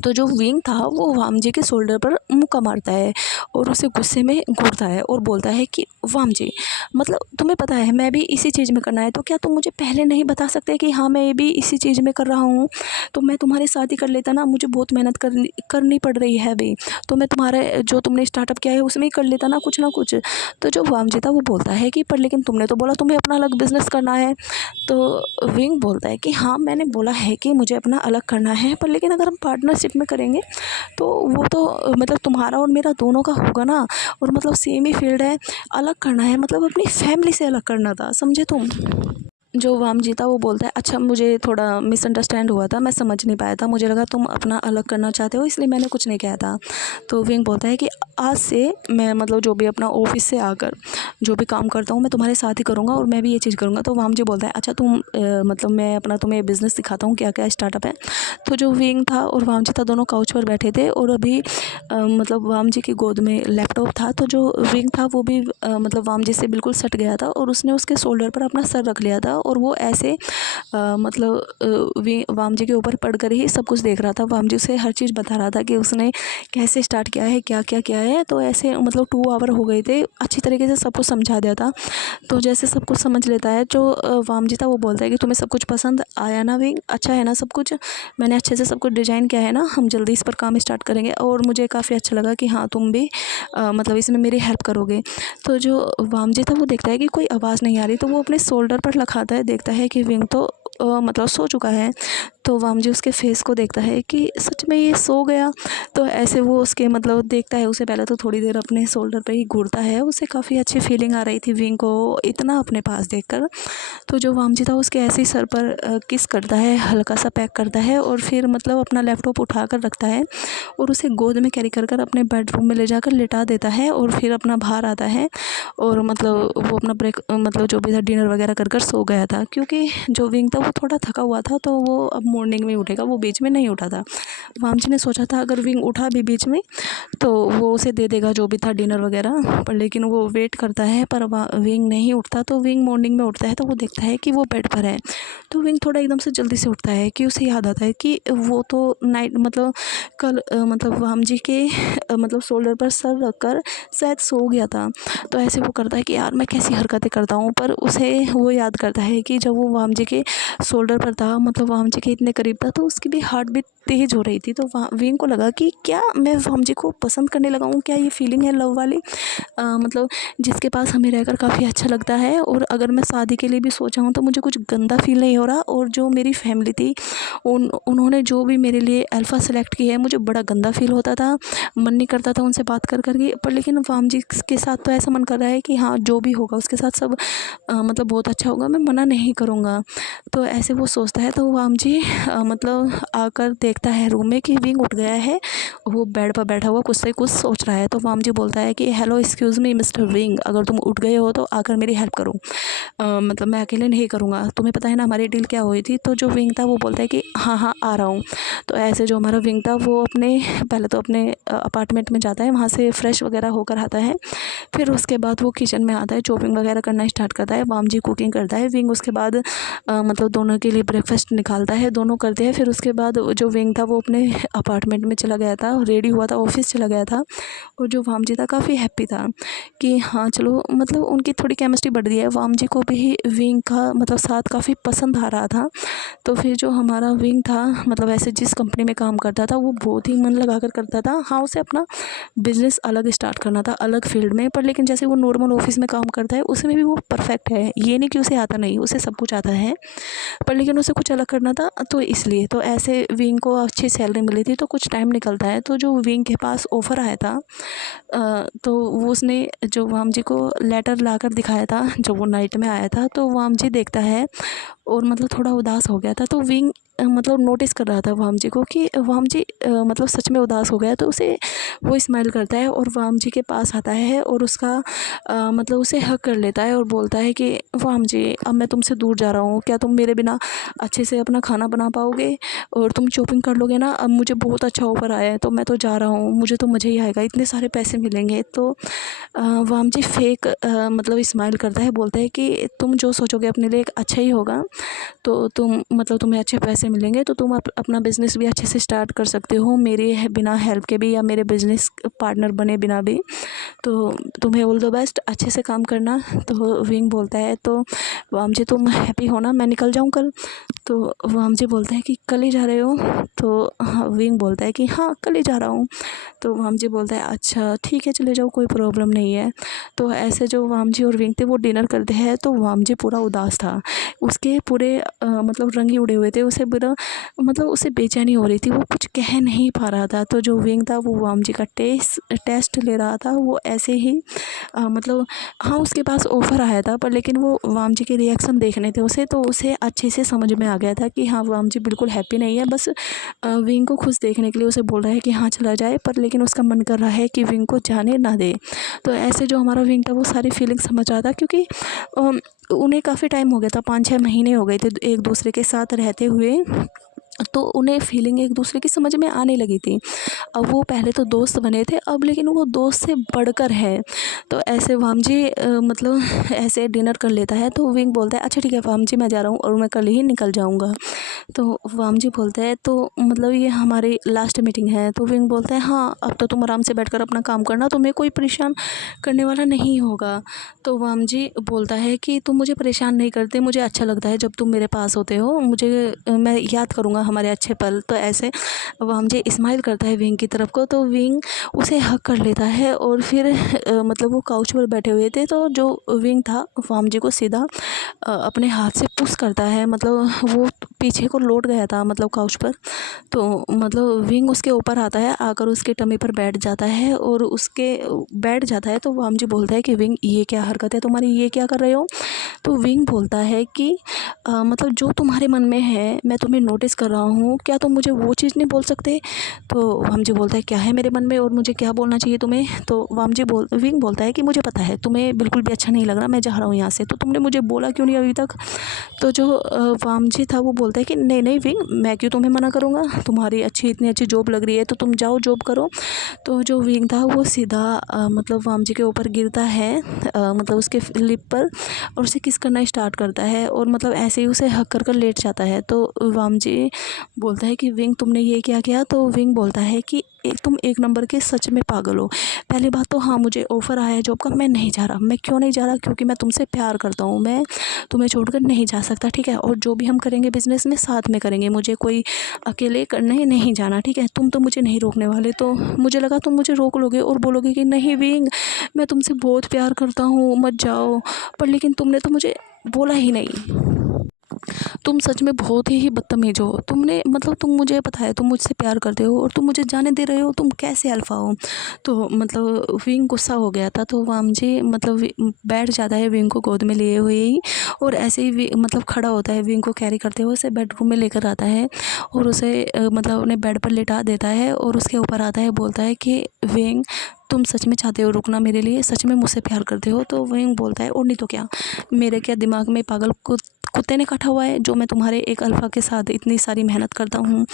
तो जो विंग था वो वाम जी के शोल्डर पर मुक्का मारता है, और उसे गुस्से में घूरता है और बोलता है कि वाम जी मतलब तुम्हें पता है मैं भी इसी चीज़ में करना है, तो क्या तुम मुझे पहले नहीं बता सकते कि हाँ मैं भी इसी चीज़ में कर रहा हूँ, तो मैं तुम्हारे साथ ही कर लेता ना, मुझे बहुत मेहनत करनी पड़ रही है अभी, तो मैं तुम्हारे जो तुमने स्टार्टअप किया है उसमें ही कर लेता ना कुछ ना कुछ। तो जो वाम जी था वो बोलता है कि पर लेकिन तुमने तो बोला तुम्हें अपना अलग बिजनेस करना है। तो विंग बोलता है कि हाँ मैंने बोला है कि मुझे अपना अलग करना है, पर लेकिन अगर हम पार्टनरशिप में करेंगे तो वो तो मतलब तुम्हारा और मेरा दोनों का होगा ना, और मतलब सेम ही फील्ड है, अलग करना है मतलब अपनी फैमिली से अलग करना था, समझे तुम। जो वाम जी था वो बोलता है अच्छा मुझे थोड़ा मिसअंडरस्टैंड हुआ था, मैं समझ नहीं पाया था, मुझे लगा तुम अपना अलग करना चाहते हो इसलिए मैंने कुछ नहीं कहा था। तो विंग बोलता है कि आज से मैं मतलब जो भी अपना ऑफिस से आकर जो भी काम करता हूँ मैं तुम्हारे साथ ही करूँगा, और मैं भी ये चीज़ करूँगा। तो वाम जी बोलता है अच्छा तुम मतलब मैं अपना तुम्हें बिज़नेस दिखाता हूँ क्या क्या स्टार्टअप है। तो जो विंग था और वाम जी था दोनों काउच पर बैठे थे, और अभी मतलब वाम जी की गोद में लैपटॉप था। तो जो विंग था वो भी मतलब वाम जी से बिल्कुल सट गया था, और उसने उसके शोल्डर पर अपना सर रख लिया था, और वो ऐसे मतलब वाम जी के ऊपर पढ़कर ही सब कुछ देख रहा था। वाम जी उसे हर चीज़ बता रहा था कि उसने कैसे स्टार्ट किया है, क्या क्या किया है। तो ऐसे मतलब 2 आवर हो गए थे, अच्छी तरीके से सब कुछ समझा दिया था। तो जैसे सब कुछ समझ लेता है जो वाम जी था वो बोलता है कि तुम्हें सब कुछ पसंद आया ना विंग, अच्छा है ना सब कुछ, मैंने अच्छे से सब कुछ डिज़ाइन किया है ना, हम जल्दी इस पर काम स्टार्ट करेंगे, और मुझे काफ़ी अच्छा लगा कि हाँ तुम भी मतलब इसमें मेरी हेल्प करोगे। तो जो वाम जी था वो देखता है कि कोई आवाज़ नहीं आ रही, तो वो अपने शोल्डर पर लगाता है, देखता है कि विंग तो मतलब सो चुका है। तो वाम जी उसके फेस को देखता है कि सच में ये सो गया। तो ऐसे वो उसके मतलब देखता है उसे, पहले तो थोड़ी देर अपने शोल्डर पे ही घूरता है, उसे काफ़ी अच्छी फीलिंग आ रही थी विंग को इतना अपने पास देखकर। तो जो वाम जी था उसके ऐसे ही सर पर किस करता है, हल्का सा पैक करता है, और फिर मतलब अपना लैपटॉप उठा कर रखता है, और उसे गोद में कैरी कर कर अपने बेडरूम में ले जाकर लिटा देता है, और फिर अपना बाहर आता है, और मतलब वो अपना ब्रेक मतलब जो भी था डिनर वगैरह कर कर सो गया था, क्योंकि जो विंग था वो थोड़ा थका हुआ था, तो वो अब मॉर्निंग में उठेगा, वो बीच में नहीं उठा था। वाम जी ने सोचा था अगर विंग उठा भी बीच में तो वो उसे दे देगा जो भी था डिनर वगैरह, पर लेकिन वो वेट करता है, पर विंग नहीं उठता। तो विंग मॉर्निंग में उठता है तो वो देखता है कि वो बेड पर है। तो विंग थोड़ा एकदम से जल्दी से उठता है कि उसे याद आता है कि वो तो नाइट मतलब कल मतलब वाम जी के मतलब शोल्डर पर सर रखकर शायद सो गया था। तो ऐसे वो करता है कि यार मैं कैसी हरकतें करता हूँ, पर उसे वो याद करता है कि जब वो वाम जी के शोल्डर पर था, मतलब वाम जी के इतने करीब था, तो उसकी भी हार्ट बीट तेज़ हो रही थी। तो विंग को लगा कि क्या मैं वाम जी को पसंद करने लगा हूँ, क्या ये फीलिंग है लव वाली, मतलब जिसके पास हमें रहकर काफ़ी अच्छा लगता है, और अगर मैं शादी के लिए भी सोचा हूँ तो मुझे कुछ गंदा फील नहीं हो रहा। और जो मेरी फैमिली थी उन्होंने जो भी मेरे लिए अल्फ़ा सेलेक्ट की है, मुझे बड़ा गंदा फील होता था, मन नहीं करता था उनसे बात कर के। पर लेकिन वाम जी के साथ तो ऐसा मन कर रहा है कि हाँ जो भी होगा उसके साथ सब मतलब बहुत अच्छा होगा, मैं मना नहीं करूँगा। तो ऐसे वो सोचता है। तो वाम जी मतलब आकर देखता है रूम में कि विंग उठ गया है, वो बेड पर बैठा हुआ कुछ से कुछ सोच रहा है। तो वाम जी बोलता है कि hello excuse me mister wing, अगर तुम उठ गए हो तो आकर मेरी हेल्प करो, मतलब मैं अकेले नहीं करूँगा, तुम्हें पता है ना हमारी डील क्या हुई थी। तो जो विंग था वो बोलता है कि हाँ हाँ आ रहा हूँ। तो ऐसे जो हमारा विंग था वो अपने पहले तो अपने अपार्टमेंट में जाता है, वहाँ से फ्रेश वगैरह होकर आता है, फिर उसके बाद वो किचन में आता है, चॉपिंग वगैरह करना स्टार्ट करता है, वाम जी कुकिंग करता है, विंग उसके बाद मतलब दोनों के लिए ब्रेकफास्ट निकालता है, दोनों करते हैं। फिर उसके बाद जो विंग था वो अपने अपार्टमेंट में चला गया था, रेडी हुआ था, ऑफिस चला गया था, और जो वाम जी था काफ़ी हैप्पी था। कि हाँ चलो मतलब उनकी थोड़ी केमिस्ट्री बढ़ रही है। वाम जी को भी विंग का मतलब साथ काफ़ी पसंद आ रहा था। तो फिर जो हमारा विंग था मतलब ऐसे जिस कंपनी में काम करता था वो बहुत ही मन लगा कर करता था। हाँ, उसे अपना बिज़नेस अलग स्टार्ट करना था अलग फील्ड में, पर लेकिन जैसे वो नॉर्मल ऑफिस में काम करता है उसमें भी वो परफेक्ट है। ये नहीं कि उसे आता नहीं, उसे सब कुछ आता है, पर लेकिन उसे कुछ अलग करना था। तो इसलिए तो ऐसे विंग को अच्छी सैलरी मिली थी, तो कुछ टाइम निकलता है तो जो विंग के पास ऑफ़र आया था तो वो उसने जो वाम जी को लेटर लाकर दिखाया था। जब वो नाइट में आया था तो वाम जी देखता है और मतलब थोड़ा उदास हो गया था। तो विंग मतलब नोटिस कर रहा था वाम जी को कि वाम जी मतलब सच में उदास हो गया। तो उसे वो स्माइल करता है और वाम जी के पास आता है और उसका मतलब उसे हग कर लेता है और बोलता है कि वाम जी अब मैं तुमसे दूर जा रहा हूँ, क्या तुम मेरे बिना अच्छे से अपना खाना बना पाओगे और तुम शॉपिंग कर लोगे ना। अब मुझे बहुत अच्छा ऑफ़र आया है तो मैं तो जा रहा हूँ, मुझे तो मज़ा ही आएगा, इतने सारे पैसे मिलेंगे। तो वाम जी फेक मतलब स्माइल करता है, बोलता है कि तुम जो सोचोगे अपने लिए एक अच्छा ही होगा। तो तुम मतलब तुम्हें अच्छे पैसे मिलेंगे तो तुम अपना बिज़नेस भी अच्छे से स्टार्ट कर सकते हो मेरे बिना हेल्प के भी, या मेरे बिज़नेस पार्टनर बने बिना भी। तो तुम्हें ऑल द बेस्ट, अच्छे से काम करना। तो विंग बोलता है तो वाम जी तुम हैप्पी हो ना, मैं निकल जाऊँ कल। तो वाम जी बोलते हैं कि कल ही जा रहे हो। तो हाँ, विंग बोलता है कि हाँ कल ही जा रहा हूँ। तो वाम जी बोलता है अच्छा ठीक है चले जाओ, कोई प्रॉब्लम नहीं है। तो ऐसे जो वाम जी और विंग थे वो डिनर करते हैं। तो वाम जी पूरा उदास था, उसके पूरे मतलब रंग ही उड़े हुए थे, उसे बुरा मतलब उसे बेचैनी हो रही थी, वो कुछ कह नहीं पा रहा था। तो जो विंग था वो वाम जी का टेस्ट ले रहा था। वो ऐसे ही मतलब हाँ उसके पास ऑफ़र आया था, पर लेकिन वो वाम जी के रिएक्शन देखने थे उसे, तो उसे अच्छे से समझ में आ गया था कि हाँ वाम जी बिल्कुल हैप्पी नहीं है, बस विंग को खुश देखने के लिए उसे बोल रहा है कि हाँ चला जाए, पर लेकिन उसका मन कर रहा है कि विंग को जाने ना दे। तो ऐसे जो हमारा विंग था वो सारी फीलिंग समझ रहा था, क्योंकि उन्हें काफ़ी टाइम हो गया था, 5-6 महीने हो गए थे एक दूसरे के साथ रहते हुए। तो उन्हें फीलिंग एक दूसरे की समझ में आने लगी थी। अब वो पहले तो दोस्त बने थे, अब लेकिन वो दोस्त से बढ़कर है। तो ऐसे वाम जी मतलब ऐसे डिनर कर लेता है। तो विंग बोलता है अच्छा ठीक है वाम जी मैं जा रहा हूँ और मैं कल ही निकल जाऊँगा। तो वाम जी बोलता है तो मतलब ये हमारी लास्ट मीटिंग है। तो विंग बोलता है हाँ अब तो तुम आराम से बैठकर अपना काम करना, तुम्हें कोई परेशान करने वाला नहीं होगा। तो वाम जी बोलता है कि तुम मुझे परेशान नहीं करते, मुझे अच्छा लगता है जब तुम मेरे पास होते हो, मुझे मैं याद करूँगा हमारे अच्छे पल। तो ऐसे वाम जी स्माइल करता है विंग की तरफ को। तो विंग उसे हग कर लेता है और फिर मतलब वो काउच पर बैठे हुए थे, तो जो विंग था वाम जी को सीधा अपने हाथ से पुश करता है, मतलब वो पीछे को लौट गया था मतलब काउच पर। तो मतलब विंग उसके ऊपर आता है, आकर उसके टमी पर बैठ जाता है और उसके बैठ जाता है। तो वाम जी बोलता है कि विंग ये क्या हरकत है तुम्हारी, ये क्या कर रहे हो। तो विंग बोलता है कि मतलब जो तुम्हारे मन में है मैं तुम्हें नोटिस कर रहा हूँ, क्या तुम मुझे वो चीज़ नहीं बोल सकते। तो वाम जी बोलता है क्या है मेरे मन में और मुझे क्या बोलना चाहिए तुम्हें। तो विंग बोलता है कि मुझे पता है तुम्हें बिल्कुल भी अच्छा नहीं लग रहा, मैं जा रहा हूँ यहाँ से, तो तुमने मुझे बोला क्यों नहीं अभी तक। तो जो वाम जी था वो बोलता है कि नहीं नहीं विंग, मैं क्यों तुम्हें मना करूँगा, तुम्हारी इतनी अच्छी जॉब लग रही है तो तुम जाओ जॉब करो। तो जो विंग था वो सीधा मतलब वाम जी के ऊपर गिरता है मतलब उसके लिप पर, और उसे किस करना स्टार्ट करता है और मतलब ऐसे ही उसे हक कर लेट जाता है। तो वाम जी बोलता है कि विंग तुमने ये क्या किया। तो विंग बोलता है कि तुम एक नंबर के सच में पागल हो। पहली बात तो हाँ मुझे ऑफ़र आया है जॉब का, मैं नहीं जा रहा। मैं क्यों नहीं जा रहा, क्योंकि मैं तुमसे प्यार करता हूँ, मैं तुम्हें छोड़कर नहीं जा सकता, ठीक है। और जो भी हम करेंगे बिज़नेस में साथ में करेंगे, मुझे कोई अकेले करने नहीं जाना, ठीक है। तुम तो मुझे नहीं रोकने वाले। तो मुझे लगा तुम मुझे रोक लोगे और बोलोगे कि नहीं विंग मैं तुमसे बहुत प्यार करता हूँ मत जाओ, पर लेकिन तुमने तो मुझे बोला ही नहीं। तुम सच में बहुत ही बदतमीज हो, तुमने मतलब तुम मुझे पता है तुम मुझसे प्यार करते हो और तुम मुझे जाने दे रहे हो, तुम कैसे अल्फा हो। तो मतलब विंग गुस्सा हो गया था। तो वाम जी मतलब बैठ जाता है विंग को गोद में लिए हुए ही, और ऐसे ही मतलब खड़ा होता है विंग को कैरी करते हुए, उसे बेडरूम में लेकर आता है और उसे मतलब अपने बेड पर लिटा देता है और उसके ऊपर आता है, बोलता है कि विंग तुम सच में चाहते हो रुकना मेरे लिए, सच में मुझसे प्यार करते हो। तो विंग बोलता है और नहीं तो क्या, मेरे क्या दिमाग में पागल कुत्ते ने काटा हुआ है जो मैं तुम्हारे एक अल्फ़ा के साथ इतनी सारी मेहनत करता हूँ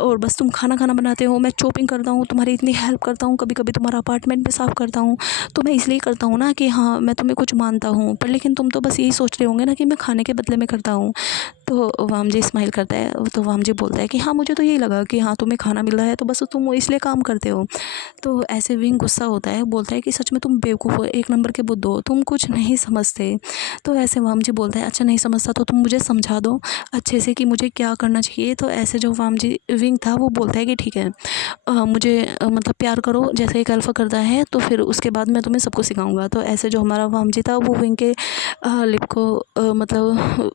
और बस तुम खाना बनाते हो, मैं शॉपिंग करता हूँ, तुम्हारी इतनी हेल्प करता हूँ, कभी कभी तुम्हारा अपार्टमेंट भी साफ़ करता हूँ। तो मैं इसलिए करता हूँ ना कि हाँ मैं तुम्हें कुछ मानता हूँ, पर लेकिन तुम तो बस यही सोच रहे होंगे ना कि मैं खाने के बदले में करता हूँ। तो वामजी स्माइल करता है। तो वामजी बोलता है कि हाँ मुझे तो यही लगा कि हाँ तुम्हें खाना मिल रहा है तो बस तुम इसलिए काम करते हो। तो ऐसे विंग गुस्सा होता है, बोलता है कि सच में तुम बेवकूफ़ हो, एक नंबर के बुद्धू हो, तुम कुछ नहीं समझते। तो ऐसे वामजी बोलता है अच्छा नहीं समझता तो तुम मुझे समझा दो अच्छे से कि मुझे क्या करना चाहिए। तो ऐसे जो वामजी विंग था वो बोलता है कि ठीक है मुझे मतलब प्यार करो जैसे एक अल्फ़ा करता है, तो फिर उसके बाद मैं तुम्हें सब कुछ सिखाऊंगा। तो ऐसे जो हमारा वामजी था वो विंग के लिप को मतलब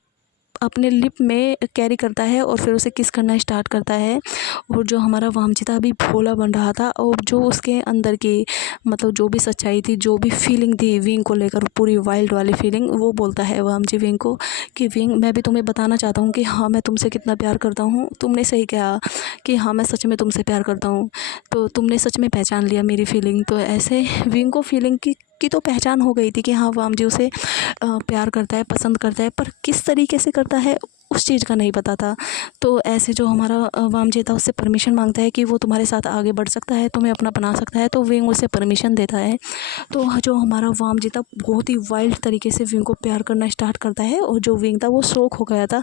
अपने लिप में कैरी करता है और फिर उसे किस करना स्टार्ट करता है। और जो हमारा वामजी था अभी भोला बन रहा था और जो उसके अंदर की मतलब जो भी सच्चाई थी, जो भी फीलिंग थी विंग को लेकर, पूरी वाइल्ड वाली फीलिंग, वो बोलता है वामजी विंग को कि विंग मैं भी तुम्हें बताना चाहता हूँ कि हाँ मैं तुमसे कितना प्यार करता हूँ। तुमने सही कहा कि हाँ मैं सच में तुमसे प्यार करता हूँ, तो तुमने सच में पहचान लिया मेरी फीलिंग। तो ऐसे विंग को फीलिंग की तो पहचान हो गई थी कि हाँ वामजी उसे प्यार करता है, पसंद करता है, पर किस तरीके से करता है उस चीज़ का नहीं पता था। तो ऐसे जो हमारा वामजी था उससे परमिशन मांगता है कि वो तुम्हारे साथ आगे बढ़ सकता है, तुम्हें अपना बना सकता है। तो विंग उसे परमिशन देता है। तो जो हमारा वामजी था बहुत ही वाइल्ड तरीके से विंग को प्यार करना स्टार्ट करता है और जो विंग था वो शॉक हो गया था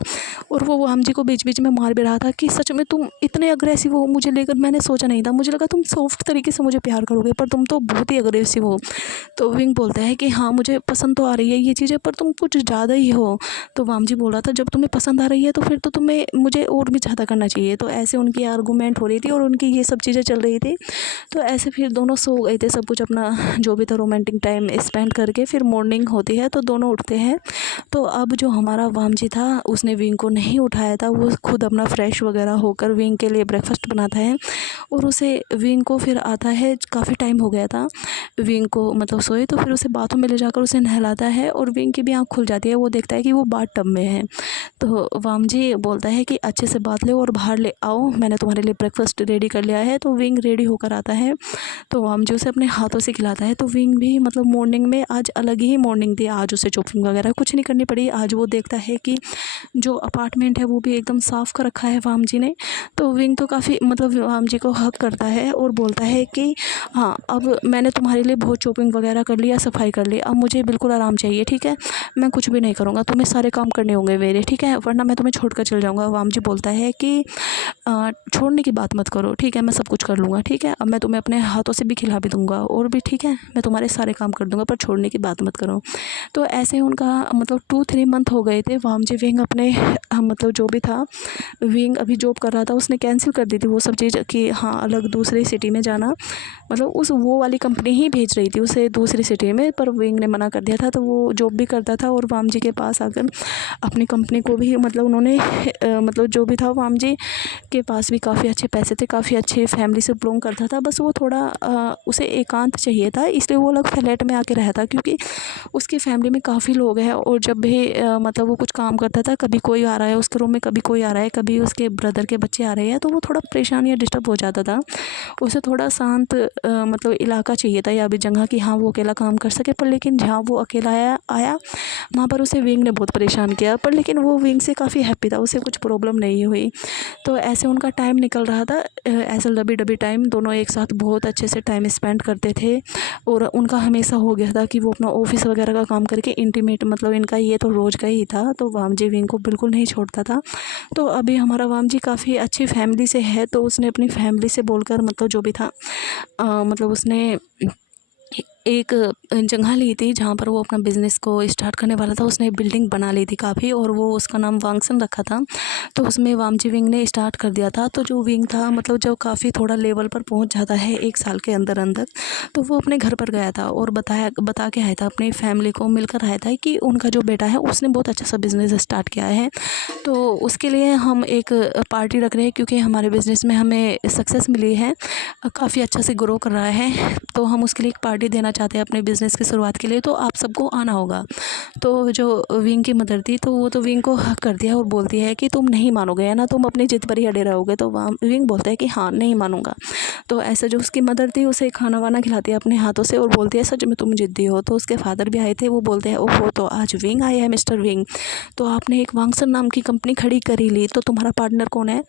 और वो वामजी को बीच बीच में मार भी रहा था कि सच में तुम इतने अग्रेसिव हो, मुझे लेकर मैंने सोचा नहीं था, मुझे लगा तुम सॉफ्ट तरीके से मुझे प्यार करोगे पर तुम तो बहुत ही अग्रेसिव हो। तो विंग बोलता है कि हाँ मुझे पसंद तो आ रही है ये चीज़ें पर तुम कुछ ज़्यादा ही हो। तो वामजी बोल रहा था जब तुम्हें पसंद आ रही है तो फिर तो तुम्हें मुझे और भी ज़्यादा करना चाहिए। तो ऐसे उनकी आर्गूमेंट हो रही थी और उनकी ये सब चीज़ें चल रही थी। तो ऐसे फिर दोनों सो गए थे, सब कुछ अपना जो भी था रोमांटिक टाइम स्पेंड करके फिर मॉर्निंग होती है तो दोनों उठते हैं। तो अब जो हमारा वामजी था उसने विंग को नहीं उठाया था, वो खुद अपना फ्रेश वगैरह होकर विंग के लिए ब्रेकफास्ट बनाता है और उसे विंग को फिर आता है, काफ़ी टाइम हो गया था विंग को मतलब सोए, तो फिर उसे बाथरूम में ले जाकर उसे नहलाता है और विंग की भी आँख खुल जाती है, वो देखता है कि वो बाथ टब में है। तो वामजी बोलता है कि अच्छे से बात ले और बाहर ले आओ, मैंने तुम्हारे लिए ब्रेकफास्ट रेडी कर लिया है। तो विंग रेडी होकर आता है तो वामजी उसे अपने हाथों से खिलाता है। तो विंग भी मतलब मॉर्निंग में आज अलग ही मॉर्निंग थी, आज उसे चॉपिंग वगैरह कुछ नहीं करनी पड़ी। आज वो देखता है कि जो अपार्टमेंट है वो भी एकदम साफ़ कर रखा है वामजी ने। तो विंग तो काफ़ी मतलब वामजी को हक करता है और बोलता है कि हाँ अब मैंने तुम्हारे लिए बहुत चॉपिंग वगैरह कर लिया, सफाई कर ली, अब मुझे बिल्कुल आराम चाहिए, ठीक है मैं कुछ भी नहीं करूँगा, तुम्हें सारे काम करने होंगे मेरे, ठीक है वरना मैं तुम्हें छोड़ कर चल जाऊँगा। वामजी बोलता है कि छोड़ने की बात मत करो, ठीक है मैं सब कुछ कर लूँगा, ठीक है अब मैं तुम्हें अपने हाथों से भी खिला भी दूँगा और भी ठीक है मैं तुम्हारे सारे काम कर दूँगा, पर छोड़ने की बात मत करो। तो ऐसे उनका मतलब 2-3 मंथ हो गए थे। वामजी विंग अपने मतलब जो भी था विंग अभी जॉब कर रहा था उसने कैंसिल कर दी थी वो सब चीज़ कि हाँ अलग दूसरी सिटी में जाना, मतलब उस वो वाली कंपनी ही भेज रही थी उसे दूसरी सिटी में, पर विंग ने मना कर दिया था। तो वो जॉब भी करता था और वामजी के पास आकर अपनी कंपनी को भी मतलब उन्होंने मतलब जो भी था वामजी के पास भी काफ़ी अच्छे पैसे थे, काफ़ी अच्छी फैमिली से बिलोंग करता था, बस वो थोड़ा उसे एकांत चाहिए था इसलिए वो अलग फ्लैट में आके रहता था क्योंकि उसकी फैमिली में काफ़ी लोग हैं और जब भी मतलब वो कुछ काम करता था कभी कोई आ रहा है उसके रूम में, कभी कोई आ रहा है, कभी उसके ब्रदर के बच्चे आ रहे हैं, तो वो थोड़ा परेशान या डिस्टर्ब हो जाता था। उसे थोड़ा शांत मतलब इलाका चाहिए था या भी जगह कि हाँ वो अकेला काम कर सके, पर लेकिन जहाँ वो अकेला आया वहाँ पर उसे विंग ने बहुत परेशान किया, पर लेकिन वो विंग से काफ़ी हैप्पी था, उसे कुछ प्रॉब्लम नहीं हुई। तो ऐसे उनका टाइम निकल रहा था ऐसे लबी डबी टाइम, दोनों एक साथ बहुत अच्छे से टाइम स्पेंड करते थे और उनका हमेशा हो गया था कि वो अपना ऑफिस वगैरह का काम करके इंटीमेट मतलब इनका ये तो रोज़ का ही था, तो वामजी विंग को बिल्कुल नहीं छोड़ता था। तो अभी हमारा वामजी काफ़ी अच्छी फैमिली से है, तो उसने अपनी फैमिली से बोलकर मतलब जो भी था मतलब उसने एक जगह ली थी जहाँ पर वो अपना बिज़नेस को स्टार्ट करने वाला था। उसने बिल्डिंग बना ली थी काफ़ी और वो उसका नाम वांगसन रखा था। तो उसमें वामजी विंग ने स्टार्ट कर दिया था। तो जो विंग था मतलब जब काफ़ी थोड़ा लेवल पर पहुँच जाता है 1 साल के अंदर अंदर, तो वो अपने घर पर गया था और बता के आया था, अपनी फैमिली को मिलकर आया था कि उनका जो बेटा है उसने बहुत अच्छा सा बिज़नेस स्टार्ट किया है, तो उसके लिए हम एक पार्टी रख रहे हैं क्योंकि हमारे बिज़नेस में हमें सक्सेस मिली है, काफ़ी अच्छा से ग्रो कर रहा है, तो हम उसके लिए एक पार्टी देना चाहते हैं अपने बिज़नेस की शुरुआत के लिए, तो आप सबको आना होगा। तो जो विंग की मदर थी तो वो तो विंग को हक करती है और बोलती है कि तुम नहीं मानोगे है ना, तुम अपनी जिद पर ही अड़े रहोगे। तो विंग बोलता है कि हाँ नहीं मानूंगा। तो ऐसे जो उसकी मदर थी उसे खाना वाना खिलाती है अपने हाथों से और बोलती है सच में तुम जिद्दी हो। तो उसके फादर भी आए थे, वो बोलते हैं ओहो तो आज विंग आया है मिस्टर विंग, तो आपने एक वांगसन नाम की कंपनी खड़ी कर ही ली, तो तुम्हारा पार्टनर कौन है?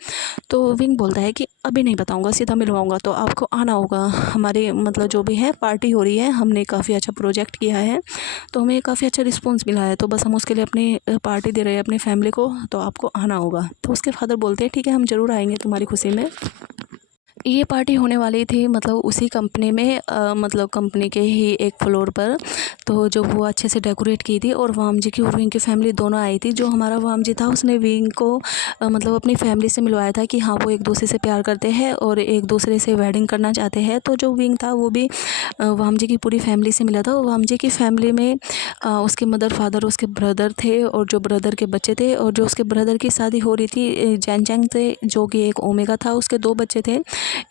तो विंग बोलता है कि अभी नहीं बताऊंगा, सीधा मिलवाऊंगा, तो आपको आना होगा, हमारी मतलब जो भी है पार्टी हो रही है, हमने काफ़ी अच्छा प्रोजेक्ट किया है, तो हमें काफ़ी अच्छा रिस्पॉन्स मिला है, तो बस हम उसके लिए अपनी पार्टी दे रहे हैं अपनी फैमिली को, तो आपको आना होगा। तो उसके फादर बोलते हैं ठीक है, हम ज़रूर आएंगे तुम्हारी खुशी में। ये पार्टी होने वाली थी मतलब उसी कंपनी में, मतलब कंपनी के ही एक फ्लोर पर, तो जो वो अच्छे से डेकोरेट की थी, और वाम जी की और विंग की फैमिली दोनों आई थी। जो हमारा वाम जी था उसने विंग को मतलब अपनी फैमिली से मिलवाया था कि हाँ वो एक दूसरे से प्यार करते हैं और एक दूसरे से वेडिंग करना चाहते हैं। तो जो विंग था वो भी वाम जी की पूरी फैमिली से मिला था। वाम जी की फैमिली में उसके मदर फादर, उसके ब्रदर थे, और जो ब्रदर के बच्चे थे, और जो उसके ब्रदर की शादी हो रही थी जैन चैंग से, जो कि एक ओमेगा था, उसके 2 बच्चे थे,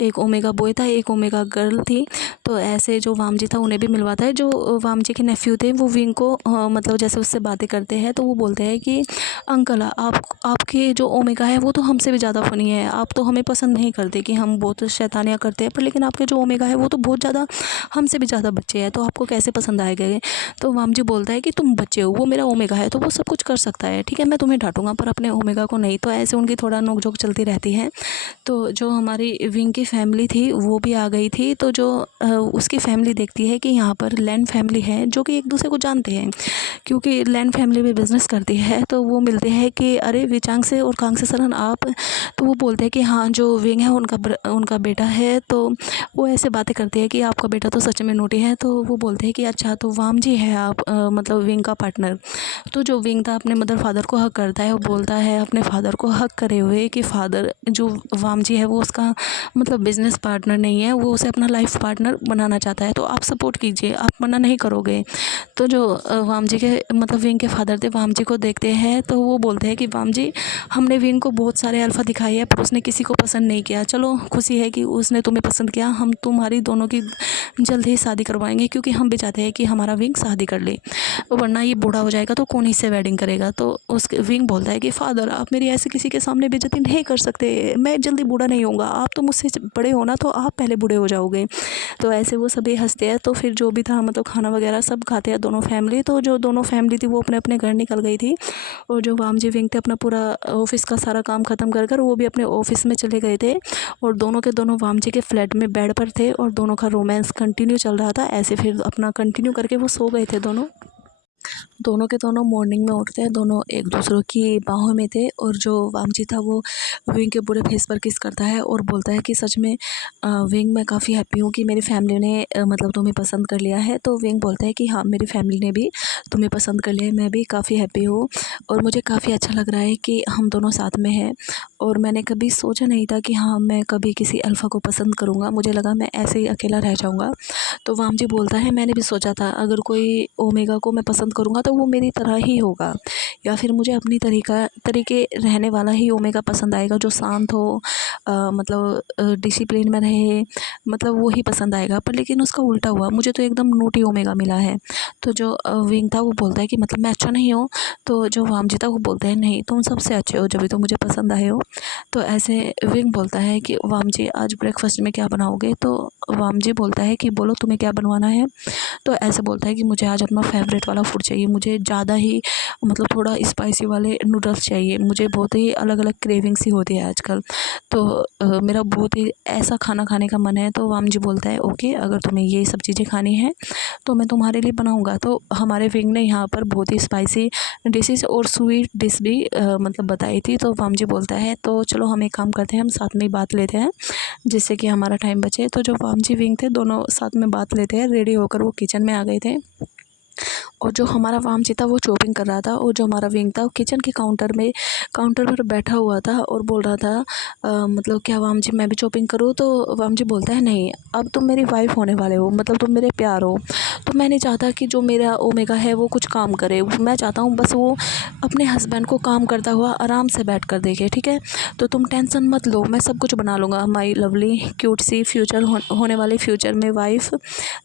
एक ओमेगा बॉय था, एक ओमेगा गर्ल थी। तो ऐसे जो वाम जी था उन्हें भी मिलवाता है। जो वाम जी के नेफ्यू थे वो विंग को मतलब जैसे उससे बातें करते हैं तो वो बोलते हैं कि अंकल आपके जो ओमेगा है वो तो हमसे भी ज़्यादा फ़नी है, आप तो हमें पसंद नहीं करते कि हम बहुत शैतानियाँ करते हैं, पर लेकिन आपके जो ओमेगा है वो तो बहुत ज़्यादा हमसे भी ज़्यादा बच्चे हैं, तो आपको कैसे पसंद आएगा ये। तो वाम जी बोलता है कि तुम बच्चे हो, वो मेरा ओमेगा है तो वो सब कुछ कर सकता है, ठीक है मैं तुम्हें डांटूंगा पर अपने ओमेगा को नहीं। तो ऐसे उनकी थोड़ा नोक-झोंक चलती रहती है। तो जो हमारी विंग की फैमिली थी वो भी आ गई थी। तो जो उसकी फैमिली देखती है कि यहाँ पर लैन फैमिली है जो कि एक दूसरे को जानते हैं, क्योंकि लैन फैमिली भी बिज़नेस करती है। तो वो मिलते हैं कि अरे विचांग से और कांग से सरन आप, तो वो बोलते हैं कि हाँ जो विंग है उनका बेटा है। तो वो ऐसे बातें करती है कि आपका बेटा तो सच में नोटी है। तो वो बोलते हैं कि अच्छा तो वाम जी है आप मतलब विंग का पार्टनर। तो जो विंग था अपने मदर फादर को हक करता है और बोलता है अपने फादर को हक करे हुए कि फादर जो वाम जी है वो उसका मतलब बिज़नेस पार्टनर नहीं है, वो उसे अपना लाइफ पार्टनर बनाना चाहता है, तो आप सपोर्ट कीजिए, आप मना नहीं करोगे। तो जो वाम जी के मतलब विंग के फादर थे वाम जी को देखते हैं तो वो बोलते हैं कि वाम जी हमने विंग को बहुत सारे अल्फ़ा दिखाई है पर उसने किसी को पसंद नहीं किया, चलो खुशी है कि उसने तुम्हें पसंद किया, हम तुम्हारी दोनों की जल्द ही शादी करवाएंगे क्योंकि हम भी चाहते हैं कि हमारा विंग शादी कर ले, वरना ये बूढ़ा हो जाएगा तो कौन इससे वेडिंग करेगा। तो उसके विंग बोलता है कि फादर आप मेरी ऐसे किसी के सामने बेइज्जती नहीं कर सकते, मैं जल्दी बूढ़ा नहीं होऊंगा, आप तो मुझसे बड़े हो ना तो आप पहले बूढ़े हो जाओगे। तो ऐसे वो सभी हंसते हैं। तो फिर जो भी था मतलब खाना वगैरह सब खाते हैं दोनों फैमिली। तो जो दोनों फैमिली थी वो अपने अपने घर निकल गई थी, और जो वाम जी विंग थे अपना पूरा ऑफिस का सारा काम ख़त्म कर कर वो भी अपने ऑफिस में चले गए थे, और दोनों के दोनों वाम जी के फ्लैट में बेड पर थे और दोनों का रोमांस कंटिन्यू चल रहा था। ऐसे फिर अपना कंटिन्यू करके वो सो गए थे दोनों। दोनों के दोनों मॉर्निंग में उठते हैं, दोनों एक दूसरों की बाहों में थे, और जो वामजी था वो विंग के पूरे फेस पर किस करता है और बोलता है कि सच में विंग मैं काफ़ी हैप्पी हूँ कि मेरी फैमिली ने मतलब तुम्हें पसंद कर लिया है। तो विंग बोलता है कि हाँ मेरी फैमिली ने भी तुम्हें पसंद कर लिया है, मैं भी काफ़ी हैप्पी हूँ और मुझे काफ़ी अच्छा लग रहा है कि हम दोनों साथ में हैं, और मैंने कभी सोचा नहीं था कि हाँ मैं कभी किसी अल्फ़ा को पसंद करूँगा, मुझे लगा मैं ऐसे ही अकेला रह जाऊँगा। तो वामजी बोलता है मैंने भी सोचा था अगर कोई ओमेगा को मैं पसंद करूँगा तो वो मेरी तरह ही होगा, या फिर मुझे अपनी तरीके रहने वाला ही ओमेगा पसंद आएगा जो शांत हो, मतलब डिसिप्लिन में रहे, मतलब वो ही पसंद आएगा। पर लेकिन उसका उल्टा हुआ, मुझे तो एकदम नोटी ओमेगा मिला है। तो जो विंग था वो बोलता है कि मतलब मैं अच्छा नहीं हूँ। तो जो वामजी था वो बोलता है नहीं तुम सबसे अच्छे हो जब तो मुझे पसंद आए हो। तो ऐसे विंग बोलता है कि वामजी आज ब्रेकफास्ट में क्या बनाओगे। तो वामजी बोलता है कि बोलो तुम्हें क्या बनवाना है। तो ऐसे बोलता है कि मुझे आज अपना फेवरेट वाला फूड चाहिए, मुझे ज़्यादा ही मतलब थोड़ा स्पाइसी वाले नूडल्स चाहिए, मुझे बहुत ही अलग अलग क्रेविंग सी होती है आजकल। तो मेरा बहुत ही ऐसा खाना खाने का मन है। तो वाम जी बोलता है ओके अगर तुम्हें ये सब चीज़ें खानी है तो मैं तुम्हारे लिए बनाऊंगा। तो हमारे विंग ने यहाँ पर बहुत ही स्पाइसी डिशेस और स्वीट डिश भी मतलब बताई थी। तो वाम जी बोलता है तो चलो हम एक काम करते हैं, हम साथ में ही बात लेते हैं जिससे कि हमारा टाइम बचे। तो जो वाम जी विंग थे दोनों साथ में बात लेते हैं, रेडी होकर वो किचन में आ गए थे, और जो हमारा वामजी था वो चॉपिंग कर रहा था, और जो हमारा विंग था वो किचन के काउंटर पर बैठा हुआ था और बोल रहा था मतलब क्या वामजी मैं भी चॉपिंग करूँ। तो वामजी बोलता है नहीं अब तुम मेरी वाइफ होने वाले हो, मतलब तुम मेरे प्यार हो, तो मैं नहीं चाहता कि जो मेरा ओमेगा है वो कुछ काम करे, मैं चाहता हूँ बस वो अपने हस्बैंड को काम करता हुआ आराम से बैठ कर देखे, ठीक है। तो तुम टेंशन मत लो, मैं सब कुछ बना लूँगा, माई लवली क्यूट सी फ्यूचर होने वाली फ्यूचर में वाइफ।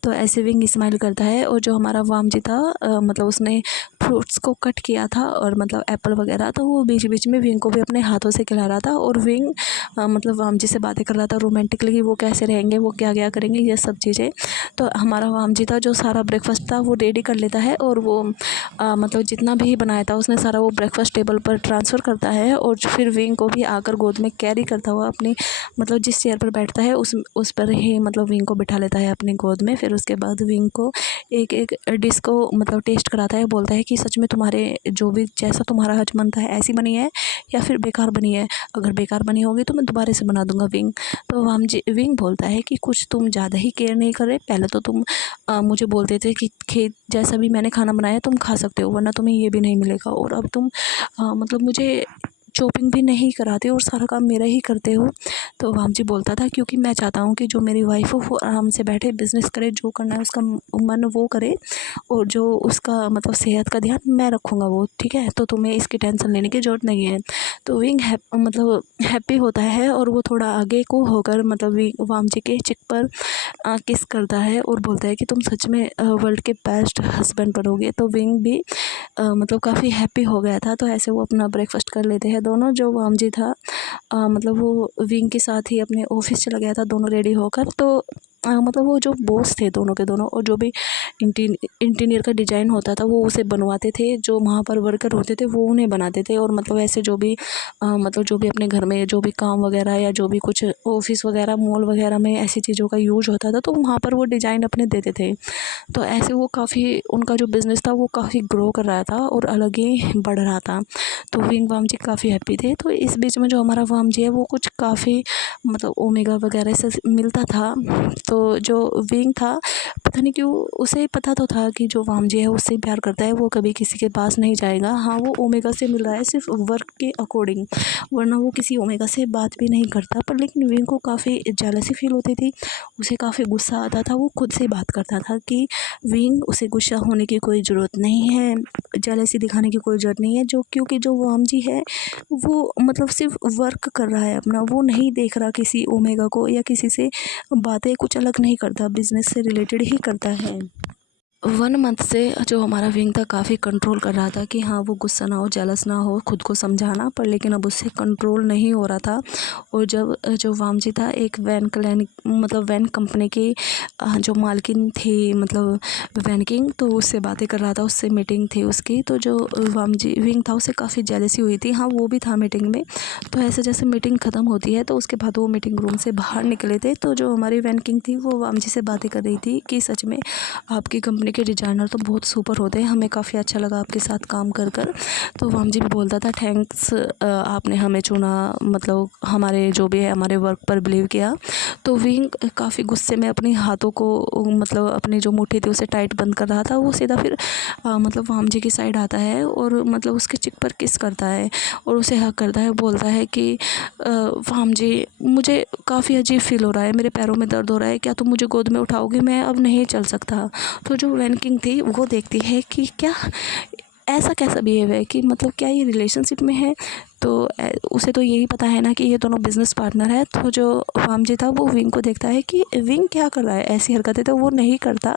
तो ऐसे विंग स्माइल करता है, और जो हमारा वामजी था मतलब उसने फ्रूट्स को कट किया था और मतलब एप्पल वगैरह, तो वो बीच बीच में विंग को भी अपने हाथों से खिला रहा था। और विंग मतलब वामजी से बातें कर रहा था रोमांटिकली कि वो कैसे रहेंगे, वो क्या क्या करेंगे, ये सब चीज़ें। तो हमारा वामजी था जो सारा ब्रेकफास्ट था वो रेडी कर लेता है, और वो मतलब जितना भी बनाया था उसने सारा वो ब्रेकफास्ट टेबल पर ट्रांसफ़र करता है, और फिर विंग को भी आकर गोद में कैरी करता हुआ अपनी मतलब जिस चेयर पर बैठता है उस पर ही मतलब विंग को बिठा लेता है अपनी गोद में। फिर उसके बाद विंग को एक एक डिश को मतलब टेस्ट कराता है, बोलता है कि सच में तुम्हारे जो भी जैसा तुम्हारा आज मन था ऐसी बनी है या फिर बेकार बनी है, अगर बेकार बनी होगी तो मैं दोबारा से बना दूंगा विंग। तो विंग बोलता है कि कुछ तुम ज़्यादा ही केयर नहीं कर रहे, पहले तो तुम मुझे बोलते थे कि खेत जैसा भी मैंने खाना बनाया तुम खा सकते हो, वरना तुम्हें ये भी नहीं मिलेगा, और अब तुम मतलब मुझे चॉपिंग भी नहीं कराते और सारा काम मेरा ही करते हो। तो वामजी बोलता था क्योंकि मैं चाहता हूँ कि जो मेरी वाइफ हो वो आराम से बैठे बिज़नेस करे, जो करना है उसका मन वो करे, और जो उसका मतलब सेहत का ध्यान मैं रखूँगा वो, ठीक है, तो तुम्हें इसकी टेंशन लेने की ज़रूरत नहीं है। तो विंग मतलब हैप्पी होता है, और वो थोड़ा आगे को होकर मतलब वामजी के चिक पर किस करता है और बोलता है कि तुम सच में वर्ल्ड के बेस्ट हस्बैंड बनोगे। तो विंग भी मतलब काफ़ी हैप्पी हो गया था। तो ऐसे वो अपना ब्रेकफास्ट कर लेते हैं दोनों। जो वामजी था मतलब वो विंग के साथ ही अपने ऑफिस चला गया था दोनों रेडी होकर। तो मतलब वो जो बॉस थे दोनों के दोनों, और जो भी इंटीरियर का डिज़ाइन होता था वो उसे बनवाते थे, जो वहाँ पर वर्कर होते थे वो उन्हें बनाते थे, और मतलब ऐसे जो भी मतलब जो भी अपने घर में जो भी काम वगैरह या जो भी कुछ ऑफिस वगैरह मॉल वगैरह में ऐसी चीज़ों का यूज होता था तो वहाँ पर वो डिज़ाइन अपने देते थे। तो ऐसे वो काफ़ी उनका जो बिज़नेस था वो काफ़ी ग्रो कर रहा था और अलग ही बढ़ रहा था। तो विंग वाम जी काफ़ी हैप्पी थे। तो इस बीच में जो हमारा वाम जी है वो कुछ काफ़ी मतलब ओमेगा वगैरह से मिलता था। तो जो विंग था पता नहीं क्यों उसे पता तो था कि जो वाम जी है उससे प्यार करता है, वो कभी किसी के पास नहीं जाएगा। हाँ, वो ओमेगा से मिल रहा है सिर्फ वर्क के अकॉर्डिंग, वरना वो किसी ओमेगा से बात भी नहीं करता। पर लेकिन विंग को काफ़ी जेलसी फील होती थी, उसे काफ़ी गुस्सा आता था। वो खुद से बात करता था कि विंग उसे गुस्सा होने की कोई ज़रूरत नहीं है, जेलसी दिखाने की कोई ज़रूरत नहीं है, जो क्योंकि जो वाम जी है वो मतलब सिर्फ वर्क कर रहा है अपना, वो नहीं देख रहा किसी ओमेगा को या किसी से बातें कुछ अलग नहीं करता, बिजनेस से रिलेटेड ही करता है। 1 मंथ से जो हमारा विंग था काफ़ी कंट्रोल कर रहा था कि हाँ वो गुस्सा ना हो, जेलस ना हो, खुद को समझाना, पर लेकिन अब उससे कंट्रोल नहीं हो रहा था। और जब जो वामजी था एक वैन कंपनी की जो मालकिन थी मतलब वैन किंग, तो उससे बातें कर रहा था, उससे मीटिंग थी उसकी। तो जो वामजी विंग था उसे काफ़ी जेलसी हुई थी। हाँ, वो भी था मीटिंग में। तो ऐसे जैसे मीटिंग ख़त्म होती है तो उसके बाद वो मीटिंग रूम से बाहर निकले थे। तो जो हमारी वैन किंग थी वो वामजी से बातें कर रही थी कि सच में आपकी कंपनी के डिज़ाइनर तो बहुत सुपर होते हैं, हमें काफ़ी अच्छा लगा आपके साथ काम कर कर। तो वामजी भी बोलता था थैंक्स, आपने हमें चुना, मतलब हमारे जो भी है हमारे वर्क पर बिलीव किया। तो विंग काफ़ी गुस्से में अपने हाथों को मतलब अपनी जो मुट्ठी थी उसे टाइट बंद कर रहा था। वो सीधा फिर मतलब वामजी की साइड आता है और मतलब उसके चिक पर किस करता है और उसे हक करता है। बोलता है कि वामजी मुझे काफ़ी अजीब फील हो रहा है, मेरे पैरों में दर्द हो रहा है, क्या तुम मुझे गोद में उठाओगे, मैं अब नहीं चल सकता। तो जो वैन किंग थी वो देखती है कि क्या ऐसा कैसा बिहेव है, कि मतलब क्या ये रिलेशनशिप में है। तो उसे तो यही पता है ना कि ये दोनों बिजनेस पार्टनर है। तो जो वामजी था वो विंग को देखता है कि विंग क्या कर रहा है, ऐसी हरकतें तो वो नहीं करता।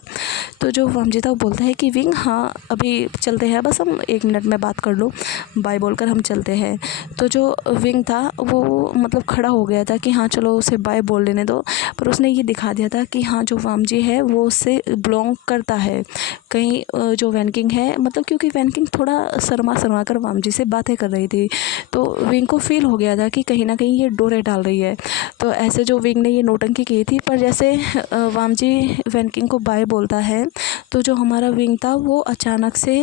तो जो वामजी था वो बोलता है कि विंग हाँ अभी चलते हैं, बस हम 1 मिनट में बात कर लो, बाय बोलकर हम चलते हैं। तो जो विंग था वो मतलब खड़ा हो गया था कि हाँ चलो उसे बाय बोल लेने दो, पर उसने ये दिखा दिया था कि हाँ जो वामजी है वो उससे बिलोंग करता है। कहीं जो वैन किंग है मतलब क्योंकि वैन किंग थोड़ा शर्मा कर वामजी से बातें कर रही थी, तो विंग को फील हो गया था कि कहीं ना कहीं ये डोरे डाल रही है। तो ऐसे जो विंग ने ये नौटंकी की थी, पर जैसे वामजी वैन किंग को बाय बोलता है तो जो हमारा विंग था वो अचानक से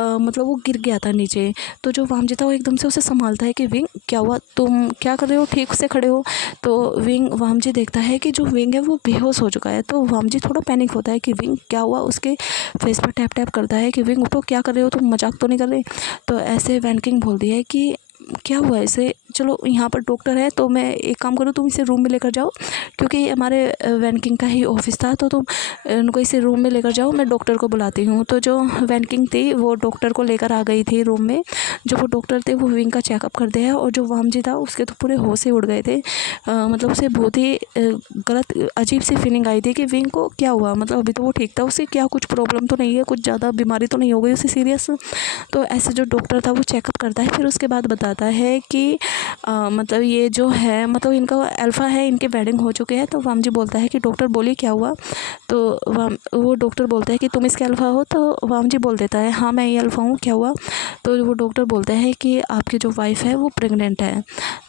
मतलब वो गिर गया था नीचे। तो जो वामजी था वो एकदम से उसे संभालता है कि विंग क्या हुआ, तुम क्या कर रहे हो, ठीक से खड़े हो। तो वामजी देखता है कि जो विंग है वो बेहोश हो चुका है। तो वामजी थोड़ा पैनिक होता है कि विंग क्या हुआ, उसके फेस पर टैप टैप करता है कि विंग उठो, क्या कर रहे हो तुम, मजाक तो नहीं कर रहे। तो ऐसे वैन किंग बोलती है कि क्या हुआ, इसे चलो यहाँ पर डॉक्टर है तो मैं एक काम करूँ, तुम इसे रूम में लेकर जाओ, क्योंकि हमारे वैनकिंग का ही ऑफिस था, तो तुम उनको इसे रूम में लेकर जाओ, मैं डॉक्टर को बुलाती हूँ। तो जो वैनकिंग थी वो डॉक्टर को लेकर आ गई थी रूम में। जो वो डॉक्टर थे वो विंग का चेकअप करते हैं, और जो वामजी था उसके तो पूरे होश ही उड़ गए थे। मतलब उसे बहुत ही गलत अजीब सी फीलिंग आई थी कि विंग को क्या हुआ, मतलब अभी तो वो ठीक था, उसे क्या कुछ प्रॉब्लम तो नहीं है, कुछ ज़्यादा बीमारी तो नहीं हो गई उसे सीरियस। तो ऐसे जो डॉक्टर था वो चेकअप करता है, फिर उसके बाद बताता है कि मतलब ये जो है, मतलब इनका अल्फ़ा है, इनके वेडिंग हो चुके हैं। तो वामजी बोलता है कि डॉक्टर बोलिए क्या हुआ। तो वो डॉक्टर बोलता है कि तुम इसके अल्फ़ा हो। तो वामजी बोल देता है हाँ मैं ये अल्फ़ा हूँ, क्या हुआ। तो वो डॉक्टर बोलता है कि आपकी जो वाइफ़ है वो प्रेग्नेंट है।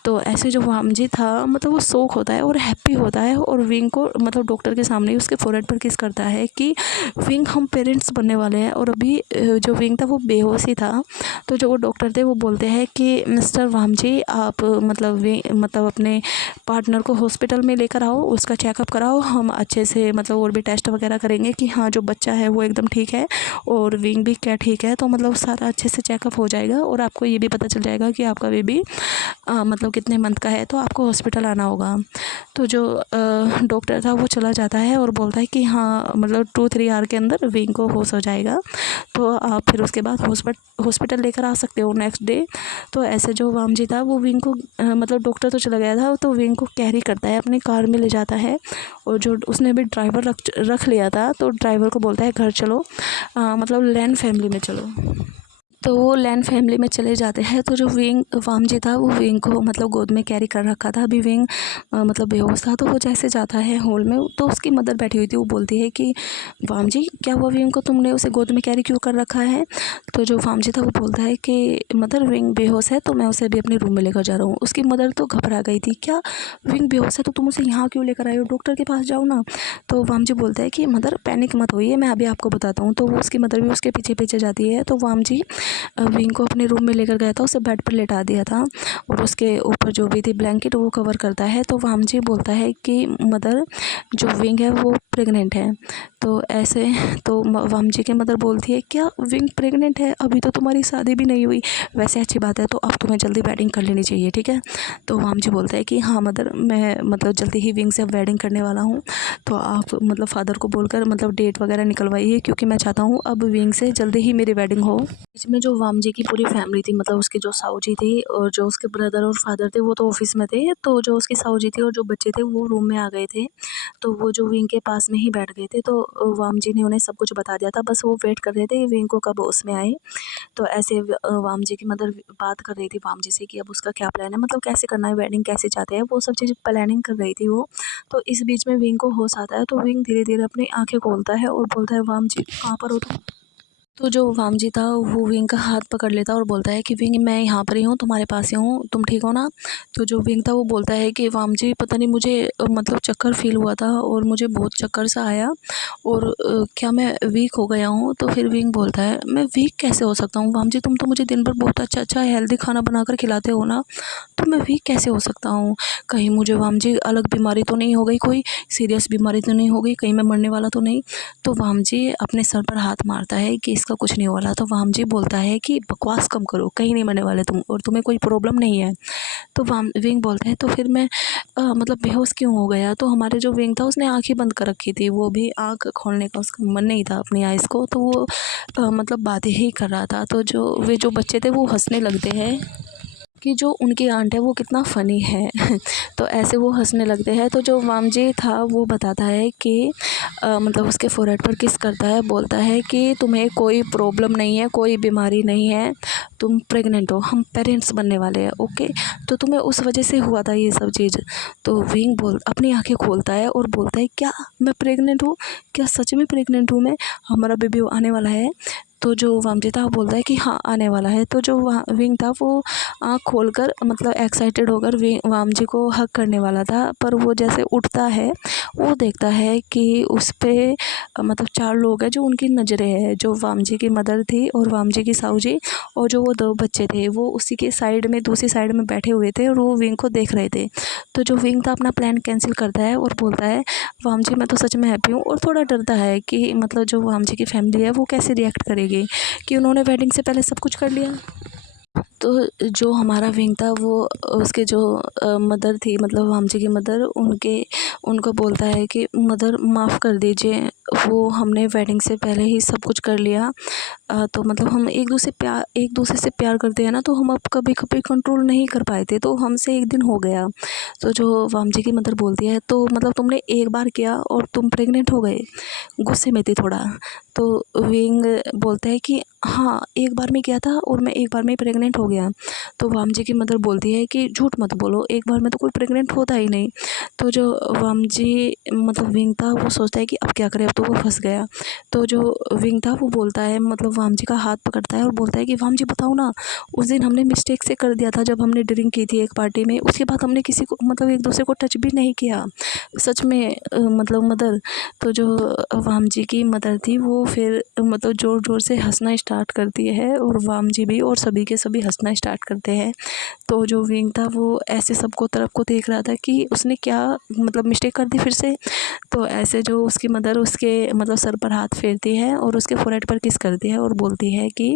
तो ऐसे जो वामजी था, मतलब वो शौक होता है और हैप्पी होता है, और विंग को मतलब डॉक्टर के सामने ही उसके फोrehead पर किस करता है कि विंग हम पेरेंट्स बनने वाले हैं। और अभी जो विंग था वो बेहोश ही था। तो जो वो डॉक्टर थे वो बोलते हैं कि मिस्टर वामजी आप मतलब अपने पार्टनर को हॉस्पिटल में लेकर आओ, उसका चेकअप कराओ, हम अच्छे से मतलब और भी टेस्ट वगैरह करेंगे कि हाँ जो बच्चा है वो एकदम ठीक है और विंग भी क्या ठीक है। तो मतलब सारा अच्छे से चेकअप हो जाएगा और आपको ये भी पता चल जाएगा कि आपका बेबी मतलब कितने मंथ का है, तो आपको हॉस्पिटल आना होगा। तो जो डॉक्टर था वो चला जाता है और बोलता है कि हाँ मतलब 2-3 आवर के अंदर विंग को होश हो जाएगा, तो आप फिर उसके बाद हॉस्पिटल लेकर आ सकते हो नेक्स्ट डे। तो ऐसे जो वामजी था वो विंग को मतलब डॉक्टर तो चला गया था, तो विंग को कैरी करता है, अपनी कार में ले जाता है। और जो उसने भी ड्राइवर रख लिया था, तो ड्राइवर को बोलता है घर चलो, मतलब लैन फैमिली में चलो। तो वो लैन फैमिली में चले जाते हैं। तो जो विंग वामजी था वो विंग को मतलब गोद में कैरी कर रखा था। अभी विंग मतलब बेहोश था। तो वो जैसे जाता है हॉल में, तो उसकी मदर बैठी हुई थी, वो बोलती है कि वामजी क्या हुआ विंग को, तुमने उसे गोद में कैरी क्यों कर रखा है। तो जो वामजी था वो बोलता है कि मदर विंग बेहोश है, तो मैं उसे अभी अपने रूम में लेकर जा रहा हूँ। उसकी मदर तो घबरा गई थी, क्या विंग बेहोश है तो तुम उसे यहाँ क्यों लेकर आए हो, डॉक्टर के पास जाओ ना। तो वामजी बोलता है कि मदर पैनिक मत होइए, मैं अभी आपको बताता हूँ। तो वो उसकी मदर भी उसके पीछे पीछे जाती है। तो वामजी विंग को अपने रूम में लेकर गया था, उसे बेड पर लेटा दिया था और उसके ऊपर जो भी थी ब्लैंकेट वो कवर करता है। तो वामजी बोलता है कि मदर जो विंग है वो प्रेग्नेंट है। तो ऐसे तो वामजी की मदर बोलती है क्या विंग प्रेग्नेंट है, अभी तो तुम्हारी शादी भी नहीं हुई, वैसे अच्छी बात है, तो अब तुम्हें जल्दी वेडिंग कर लेनी चाहिए, ठीक है। तो वामजी बोलता है कि हाँ मदर मैं मतलब जल्दी ही विंग से अब वेडिंग करने वाला हूँ, तो आप मतलब फादर को बोलकर मतलब डेट वगैरह निकलवाइए, क्योंकि मैं चाहता हूँ अब विंग से जल्दी ही मेरी वेडिंग हो। इसमें जो वामजी की पूरी फैमिली थी, मतलब उसकी जो साऊ जी थी और जो उसके ब्रदर और फादर थे वो तो ऑफिस में थे, तो जो उसकी साऊ जी थी और जो बच्चे थे वो रूम में आ गए थे। तो वो जो विंग के पास में ही बैठ गए थे। तो वामजी ने उन्हें सब कुछ बता दिया था, बस वो वेट कर रहे थे कि विंग को कब उसमें आए। तो ऐसे वामजी की मदर बात कर रही थी वामजी से कि अब उसका क्या प्लान है, मतलब कैसे करना है, वेडिंग कैसे चाहते हैं, वो सब चीज़ प्लानिंग कर रही थी वो। तो इस बीच में विंग को होश आता है। तो विंग धीरे धीरे अपनी आंखें खोलता है और बोलता है वामजी कहाँ पर हो तुम। तो जो वामजी था वो विंग का हाथ पकड़ लेता और बोलता है कि विंग मैं यहाँ पर ही हूँ, तुम्हारे पास ही हूँ, तुम ठीक हो ना। तो जो विंग था वो बोलता है कि वामजी पता नहीं मुझे मतलब चक्कर फील हुआ था और मुझे बहुत चक्कर सा आया, और क्या मैं वीक हो गया हूँ। तो फिर विंग बोलता है मैं वीक कैसे हो सकता हूँ वामजी, तुम तो मुझे दिन भर बहुत अच्छा अच्छा हेल्दी खाना बनाकर खिलाते हो ना, तो मैं वीक कैसे हो सकता हूँ। कहीं मुझे वामजी अलग बीमारी तो नहीं हो गई, कोई सीरियस बीमारी तो नहीं हो गई, कहीं मैं मरने वाला तो नहीं। तो वामजी अपने सर पर हाथ मारता है कि इसका कुछ नहीं हो रहा। तो वामजी बोलता है कि बकवास कम करो, कहीं नहीं मरने वाले तुम, और तुम्हें कोई प्रॉब्लम नहीं है। तो विंग बोलता है तो फिर मैं मतलब बेहोश क्यों हो गया। तो हमारे जो विंग था उसने आँख ही बंद कर रखी थी, वो भी आँख खोलने का उसका मन नहीं था अपनी आइज़ को, तो वो मतलब बातें ही कर रहा था। तो जो बच्चे थे वो हंसने लगते हैं कि जो उनकी आंट है वो कितना फ़नी है। तो ऐसे वो हंसने लगते हैं। तो जो वामजी था वो बताता है कि मतलब उसके फोrehead पर किस करता है, बोलता है कि तुम्हें कोई प्रॉब्लम नहीं है, कोई बीमारी नहीं है, तुम प्रेग्नेंट हो, हम पेरेंट्स बनने वाले हैं, ओके। तो तुम्हें उस वजह से हुआ था ये सब चीज़। तो विंग अपनी आंखें खोलता है और बोलता है क्या मैं प्रेग्नेंट हूँ, क्या सच में प्रेग्नेंट हूँ मैं, हमारा बेबी आने वाला है। तो जो वामजी था वो बोलता है कि हाँ आने वाला है। तो जो विंग था वो आँख खोलकर मतलब एक्साइटेड होकर वामजी को हग करने वाला था, पर वो जैसे उठता है वो देखता है कि उस पे मतलब 4 लोग हैं जो उनकी नज़रें हैं, जो वामजी की मदर थी और वामजी की साऊ जी और जो वो 2 बच्चे थे वो उसी के साइड में दूसरी साइड में बैठे हुए थे और वो विंग को देख रहे थे। तो जो विंग था अपना प्लान कैंसिल करता है और बोलता है वामजी मैं तो सच में हैप्पी हूँ, और थोड़ा डरता है कि मतलब जो वामजी की फैमिली है वो कैसे रिएक्ट करेगी कि उन्होंने वेडिंग से पहले सब कुछ कर लिया। तो जो हमारा विंग था वो उसके जो मदर थी, मतलब वामजी की मदर, उनको बोलता है कि मदर माफ़ कर दीजिए, वो हमने वेडिंग से पहले ही सब कुछ कर लिया। तो मतलब हम एक दूसरे से प्यार करते हैं ना, तो हम अब कभी कभी कंट्रोल नहीं कर पाए थे, तो हमसे एक दिन हो गया। तो जो वामजी की मदर बोलती है, तो मतलब तुमने एक बार किया और तुम प्रेग्नेंट हो गए, गुस्से में थी थोड़ा। तो विंग बोलता है कि हाँ, एक बार में किया था और मैं एक बार में ही प्रेग्नेंट हो गया। तो वामजी की मदर बोलती है कि झूठ मत बोलो, एक बार में तो कोई प्रेग्नेंट होता ही नहीं। तो जो वामजी मतलब विंग था, वो सोचता है कि अब क्या करें, अब तो वो फंस गया। तो जो विंग था वो बोलता है, मतलब वामजी का हाथ पकड़ता है और बोलता है कि वामजी बताओ ना, उस दिन हमने मिस्टेक से कर दिया था जब हमने ड्रिंक की थी एक पार्टी में, उसके बाद हमने किसी को मतलब एक दूसरे को टच भी नहीं किया, सच में मतलब मदर। तो जो वामजी की मदर थी वो फिर मतलब ज़ोर ज़ोर से हंसना स्टार्ट करती है, और वामजी भी और सभी के सभी हंसना स्टार्ट करते हैं। तो जो विंग था वो ऐसे सबको तरफ को देख रहा था कि उसने क्या मतलब मिस्टेक कर दी फिर से। तो ऐसे जो उसकी मदर उसके मतलब सर पर हाथ फेरती है और उसके फोrehead पर किस करती है और बोलती है कि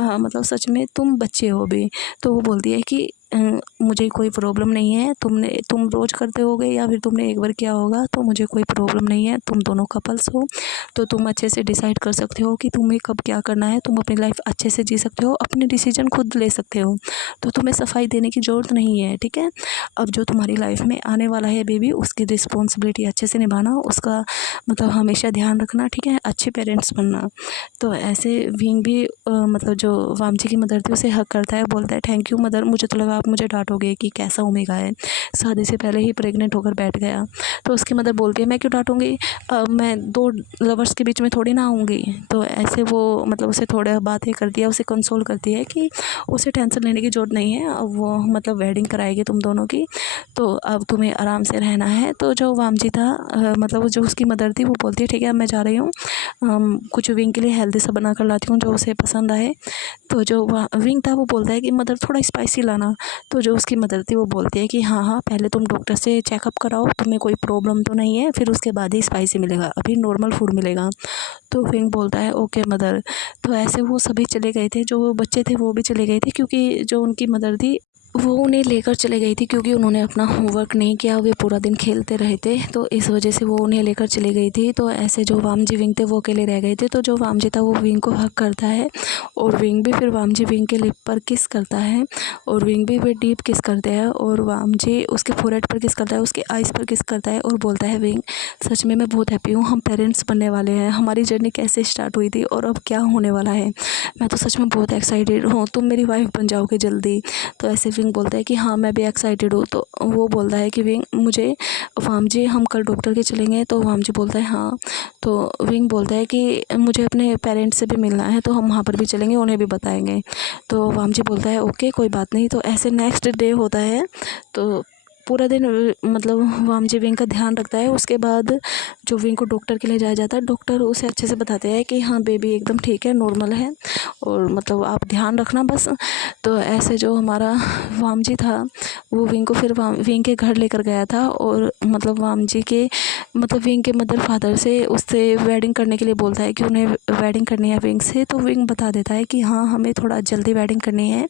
मतलब सच में तुम बच्चे हो अभी। तो वो बोलती है कि मुझे कोई प्रॉब्लम नहीं है, तुम रोज़ करते होगे या फिर तुमने एक बार किया होगा, तो मुझे कोई प्रॉब्लम नहीं है, तुम दोनों कपल्स हो, तो तुम अच्छे से डिसाइड कर सकते हो कि तुम्हें कब क्या करना है, तुम अपनी लाइफ अच्छे से जी सकते हो, अपने डिसीजन खुद ले सकते हो, तो तुम्हें सफाई देने की ज़रूरत नहीं है, ठीक है। अब जो तुम्हारी लाइफ में आने वाला है बेबी, उसकी रिस्पॉन्सिबिलिटी अच्छे से निभाना, उसका मतलब हमेशा ध्यान रखना, ठीक है, अच्छे पेरेंट्स बनना। तो ऐसे विंग भी मतलब जो वामजी की मदर थी उसे हक करता है, बोलता है थैंक यू मदर, मुझे तो लगा आप मुझे डांटोगे कि कैसा ओमेगा है, शादी से पहले ही प्रेग्नेंट होकर बैठ गया। तो उसकी मदर बोलती है मैं क्यों डांटूंगी, मैं दो लवर्स के बीच में थोड़ी ना आऊँगी। तो ऐसे वो मतलब उसे थोड़ा बातें करती है, उसे कंसोल करती है कि उसे टेंशन लेने की ज़रूरत नहीं है, अब वो मतलब वेडिंग कराएगी तुम दोनों की, तो अब तुम्हें आराम से रहना है। तो जो वामजी था मतलब जो उसकी मदर थी वो बोलती है ठीक है अब मैं जा रही हूँ, कुछ विंग के लिए हेल्दी सा बना कर लाती हूँ जो उसे पसंद आए। तो जो विंग था वो बोलता है कि मदर थोड़ा स्पाइसी लाना। तो जो उसकी मदर थी वो बोलती है कि हाँ हाँ, पहले तुम डॉक्टर से चेकअप कराओ, तुम्हें कोई प्रॉब्लम तो नहीं है, फिर उसके बाद ही स्पाइसी मिलेगा, अभी नॉर्मल फूड मिलेगा। तो विंग बोलता है ओके मदर। तो ऐसे वो सभी चले गए थे, जो बच्चे थे वो भी चले गए थे, क्योंकि जो उनकी मदर थी वो उन्हें लेकर चले गई थी, क्योंकि उन्होंने अपना होमवर्क नहीं किया, वे पूरा दिन खेलते रहे थे, तो इस वजह से वो उन्हें लेकर चली गई थी। तो ऐसे जो वामजी विंग थे वो अकेले रह गए थे। तो जो वामजी था वो विंग को हक करता है, और विंग भी फिर वामजी विंग के लिप पर किस करता है, और विंग भी फिर डीप किस करते हैं, और वामजी उसके फोrehead पर किस करता है, उसके आइज़ पर किस करता है, और बोलता है विंग सच में मैं बहुत हैप्पी हूँ, हम पेरेंट्स बनने वाले हैं, हमारी जर्नी कैसे स्टार्ट हुई थी और अब क्या होने वाला है, मैं तो सच में बहुत एक्साइटेड हूँ, तुम मेरी वाइफ बन जाओगे जल्दी। तो ऐसे विंग बोलता है कि हाँ मैं भी एक्साइटेड हूँ। तो वो बोलता है कि विंग मुझे वामजी हम कल डॉक्टर के चलेंगे। तो वामजी बोलता है हाँ। तो विंग बोलता है कि मुझे अपने पेरेंट्स से भी मिलना है, तो हम वहाँ पर भी चलेंगे, उन्हें भी बताएंगे। तो वामजी बोलता है ओके कोई बात नहीं। तो ऐसे नेक्स्ट डे होता है, तो पूरा दिन मतलब वामजी विंग का ध्यान रखता है। उसके बाद जो विंग को डॉक्टर के लिए जाया जाता है, डॉक्टर उसे अच्छे से बताते हैं कि हाँ बेबी एकदम ठीक है, नॉर्मल है, और मतलब आप ध्यान रखना बस। तो ऐसे जो हमारा वामजी था वो विंग को फिर विंग के घर लेकर गया था, और मतलब वामजी के मतलब विंग के मदर फादर से उससे वेडिंग करने के लिए बोलता है कि उन्हें वेडिंग करनी है विंग से। तो विंग बता देता है कि हाँ हमें थोड़ा जल्दी वेडिंग करनी है,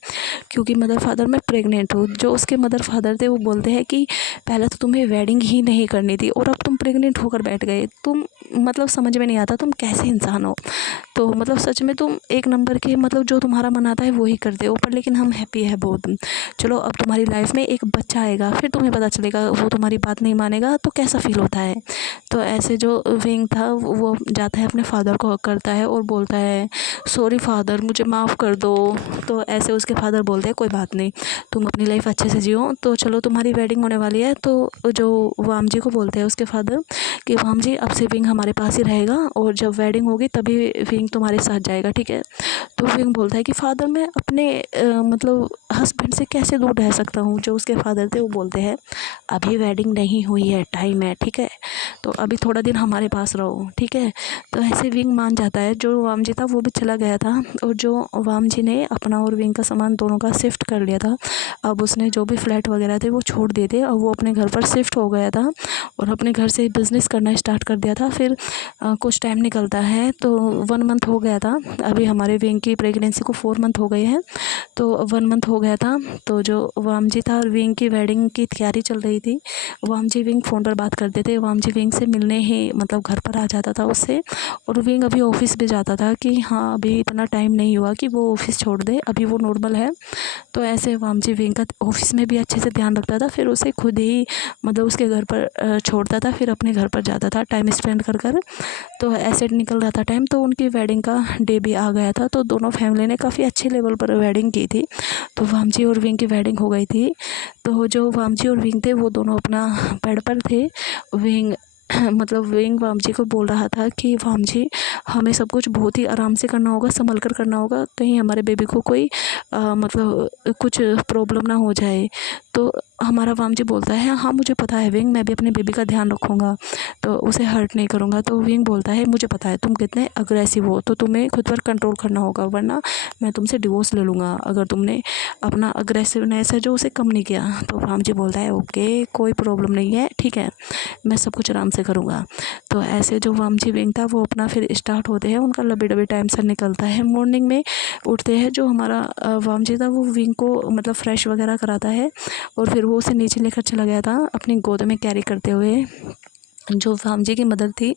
क्योंकि मदर फादर मैं प्रेग्नेंट हूँ। जो उसके मदर फादर थे वो बोलते हैं कि पहले तो तुम्हें वेडिंग ही नहीं करनी थी, और अब तुम प्रेग्नेंट होकर बैठ गए, तुम मतलब समझ में नहीं आता तुम कैसे इंसान हो। तो मतलब सच में तुम एक नंबर के, मतलब जो तुम्हारा मन आता है वो ही करते हो, पर लेकिन हम हैप्पी है बहुत। चलो अब तुम्हारी लाइफ में एक बच्चा आएगा, फिर तुम्हें पता चलेगा वो तुम्हारी बात नहीं मानेगा तो कैसा फील होता है। तो ऐसे जो विंग था वो जाता है अपने फादर को हक करता है और बोलता है सॉरी फादर मुझे माफ़ कर दो। तो ऐसे उसके फादर बोलते हैं कोई बात नहीं, तुम अपनी लाइफ अच्छे से जियो, तो चलो तुम्हारी वेडिंग होने वाली है। तो जो वामजी को बोलते हैं उसके फादर कि वामजी अब से विंग हमारे पास ही रहेगा, और जब वेडिंग होगी तभी विंग तुम्हारे साथ जाएगा, ठीक है। तो विंग बोलता है कि फादर मैं अपने मतलब हस्बैंड से कैसे दूर रह सकता हूँ। जो उसके फादर थे वो बोलते हैं अभी वेडिंग नहीं हुई है, टाइम है, ठीक है, तो अभी थोड़ा दिन हमारे पास रहो, ठीक है। तो ऐसे विंग मान जाता है। जो वामजी था वो भी चला गया था, और जो वामजी ने अपना और विंग का सामान दोनों का शिफ्ट कर लिया था। अब उसने जो भी फ्लैट वगैरह थे वो छोड़ दिए थे, और वो अपने घर पर शिफ्ट हो गया था, और अपने घर से बिज़नेस करना स्टार्ट कर दिया था। फिर कुछ टाइम निकलता है, तो 1 मंथ मंथ हो गया था। अभी हमारे विंग की प्रेगनेंसी को 4 मंथ हो गए हैं, तो 1 मंथ हो गया था। तो जो वाम जी था और विंग की वेडिंग की तैयारी चल रही थी। वाम जी विंग फ़ोन पर बात करते थे। वाम जी विंग से मिलने ही मतलब घर पर आ जाता था उससे, और विंग अभी ऑफिस भी जाता था कि हाँ अभी इतना टाइम नहीं हुआ कि वो ऑफिस छोड़ दे, अभी वो नॉर्मल है। तो ऐसे वाम जी विंग का ऑफिस में भी अच्छे से ध्यान रखता था, फिर उसे खुद ही मतलब उसके घर पर छोड़ता था, फिर अपने घर पर जाता था टाइम स्पेंड कर कर। तो ऐसे निकल रहा था टाइम, तो उनकी वेडिंग का डे भी आ गया था। तो दोनों फैमिली ने काफ़ी अच्छे लेवल पर वेडिंग की थी। तो वामजी और विंग की वेडिंग हो गई थी। तो जो वामजी और विंग थे वो दोनों अपना बेड पर थे। विंग मतलब विंग वामजी को बोल रहा था कि वामजी हमें सब कुछ बहुत ही आराम से करना होगा, संभल कर करना होगा, कहीं हमारे बेबी को कोई मतलब कुछ प्रॉब्लम ना हो जाए। तो हमारा वामजी बोलता है हाँ मुझे पता है विंग, मैं भी अपने बेबी का ध्यान रखूँगा, तो उसे हर्ट नहीं करूँगा। तो विंग बोलता है मुझे पता है तुम कितने अग्रेसिव हो, तो तुम्हें खुद पर कंट्रोल करना होगा, वरना मैं तुमसे डिवोर्स ले लूँगा अगर तुमने अपना अग्रेसिवनेस है जो उसे कम नहीं किया। तो वामजी बोलता है ओके कोई प्रॉब्लम नहीं है, ठीक है मैं सब कुछ आराम से करूँगा। तो ऐसे जो वामजी विंग था वो अपना फिर स्टार्ट होते हैं, उनका लबे डबे टाइम से निकलता है। मॉर्निंग में उठते हैं, जो हमारा वामजी था वो विंग को मतलब फ्रेश वगैरह कराता है, और फिर वो उसे नीचे लेकर चला गया था अपनी गोद में कैरी करते हुए। जो वामजी की मदर थी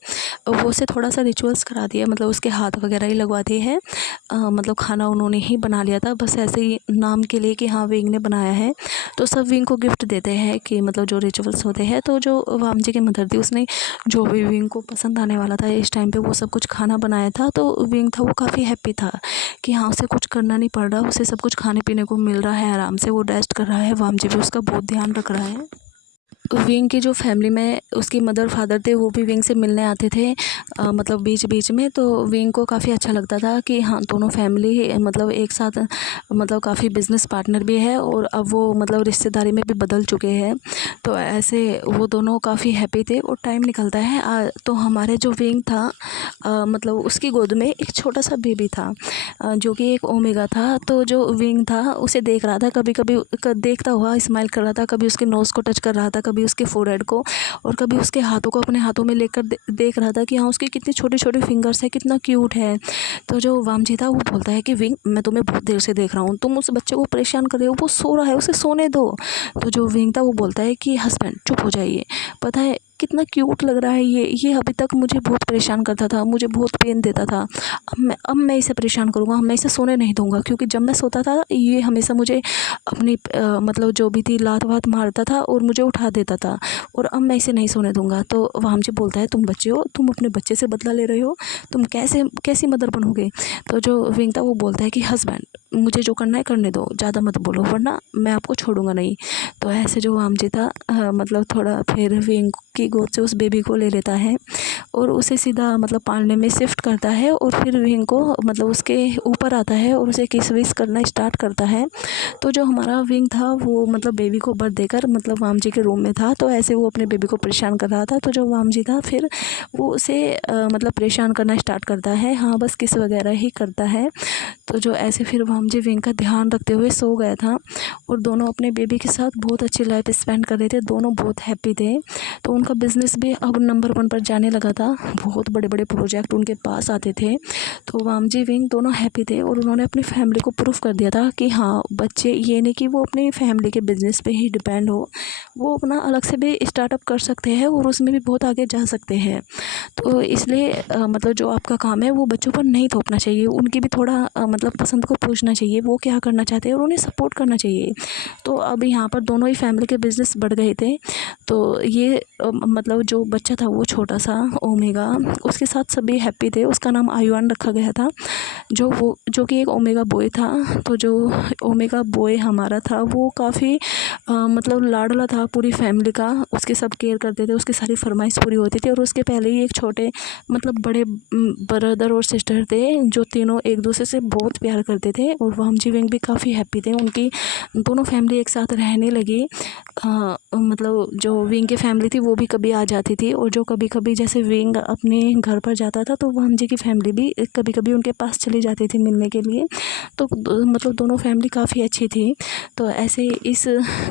वो उसे थोड़ा सा रिचुअल्स करा दिया, मतलब उसके हाथ वगैरह ही लगवा दिए हैं। मतलब खाना उन्होंने ही बना लिया था, बस ऐसे ही नाम के लिए कि हाँ विंग ने बनाया है। तो सब विंग को गिफ्ट देते हैं कि मतलब जो रिचुअल्स होते हैं। तो जो वामजी की मदर थी उसने जो भी विंग को पसंद आने वाला था इस टाइम पे वो सब कुछ खाना बनाया था। तो विंग था वो काफ़ी हैप्पी था कि हाँ उसे कुछ करना नहीं पड़ रहा, उसे सब कुछ खाने पीने को मिल रहा है, आराम से वो रेस्ट कर रहा है। वामजी भी उसका बहुत ध्यान रख रहा है। विंग की जो फैमिली में उसकी मदर फादर थे वो भी विंग से मिलने आते थे, मतलब बीच बीच में। तो विंग को काफ़ी अच्छा लगता था कि हाँ दोनों फैमिली मतलब एक साथ मतलब काफ़ी बिजनेस पार्टनर भी है, और अब वो मतलब रिश्तेदारी में भी बदल चुके हैं। तो ऐसे वो दोनों काफ़ी हैप्पी थे, और टाइम निकलता है। तो हमारे जो विंग था मतलब उसकी गोद में एक छोटा सा बेबी था, जो कि एक ओमेगा था। तो जो विंग था उसे देख रहा था, कभी कभी देखता हुआ स्माइल कर रहा था, कभी उसके नोज़ को टच कर रहा था, कभी उसके फोरहेड को, और कभी उसके हाथों को अपने हाथों में लेकर देख रहा था कि हाँ उसकी कितनी छोटी छोटी फिंगर्स है, कितना क्यूट है। तो जो वामजी था वो बोलता है कि विंग मैं तुम्हें बहुत देर से देख रहा हूँ, तुम उस बच्चे को परेशान कर रहे हो, वो सो रहा है, उसे सोने दो। तो जो विंग था वो बोलता है कि हस्बैंड चुप हो जाइए, पता है कितना क्यूट लग रहा है ये अभी तक मुझे बहुत परेशान करता था, मुझे बहुत पेन देता था, अब मैं इसे परेशान करूँगा, मैं इसे सोने नहीं दूंगा, क्योंकि जब मैं सोता था ये हमेशा मुझे अपनी मतलब जो भी थी लात वात मारता था और मुझे उठा देता था, और अब मैं इसे नहीं सोने दूंगा। तो वामजी बोलता है तुम बच्चे हो, तुम अपने बच्चे से बदला ले रहे हो, तुम कैसी मदर बनोगे। तो जो विंग था वो बोलता है कि हस्बैंड मुझे जो करना है करने दो, ज़्यादा मत बोलो वरना मैं आपको छोड़ूंगा नहीं। तो ऐसे जो वामजी था मतलब थोड़ा फिर विंग की गोद से उस बेबी को ले लेता है, और उसे सीधा मतलब पालने में शिफ्ट करता है, और फिर विंग को मतलब उसके ऊपर आता है और उसे किस विस करना स्टार्ट करता है। तो जो हमारा विंग था वो मतलब बेबी को बर्थ देकर मतलब वामजी के रूम में था, तो ऐसे वो अपने बेबी को परेशान कर रहा था। तो जो वामजी था फिर वो उसे मतलब परेशान करना स्टार्ट करता है, हाँ बस किस वगैरह ही करता है। तो जो ऐसे फिर वामजी विंग का ध्यान रखते हुए सो गया था, और दोनों अपने बेबी के साथ बहुत अच्छी लाइफ स्पेंड कर रहे थे, दोनों बहुत हैप्पी थे। तो उनका बिजनेस भी अब नंबर 1 पर जाने लगा था, बहुत बड़े बड़े प्रोजेक्ट उनके पास आते थे। तो वामजी विंग दोनों हैप्पी थे, और उन्होंने अपनी फैमिली को प्रूफ कर दिया था कि हाँ बच्चे ये नहीं कि वो अपनी फैमिली के बिजनेस पे ही डिपेंड हो, वो अपना अलग से भी स्टार्टअप कर सकते हैं और उसमें भी बहुत आगे जा सकते हैं। तो इसलिए मतलब जो आपका काम है वो बच्चों पर नहीं थोपना चाहिए, उनकी भी थोड़ा मतलब पसंद को पूछना चाहिए, वो क्या करना चाहते हैं और उन्हें सपोर्ट करना चाहिए। तो अब यहाँ पर दोनों ही फैमिली के बिजनेस बढ़ गए थे। तो ये मतलब जो बच्चा था वो छोटा सा ओमेगा, उसके साथ सभी हैप्पी थे, उसका नाम आयुआन रखा गया था, जो कि एक ओमेगा बॉय था। तो जो ओमेगा बॉय हमारा था वो काफ़ी मतलब लाडला था पूरी फैमिली का, उसके सब केयर करते थे, उसकी सारी फरमाइश पूरी होती थी। और उसके पहले ही एक छोटे मतलब बड़े ब्रदर और सिस्टर थे, जो तीनों एक दूसरे से बहुत प्यार करते थे, और वामजी विंग भी काफ़ी हैप्पी थे, उनकी दोनों फैमिली एक साथ रहने लगी। मतलब जो विंग की फैमिली थी वो भी कभी आ जाती थी, और जो कभी कभी जैसे विंग अपने घर पर जाता था तो वामजी की फैमिली भी कभी कभी उनके पास चली जाती थी मिलने के लिए। तो मतलब दोनों फैमिली काफ़ी अच्छी थी। तो ऐसे इस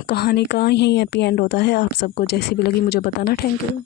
कहानी का यही हैप्पी एंड होता है। आप सबको जैसी भी लगी मुझे बताना। Thank you.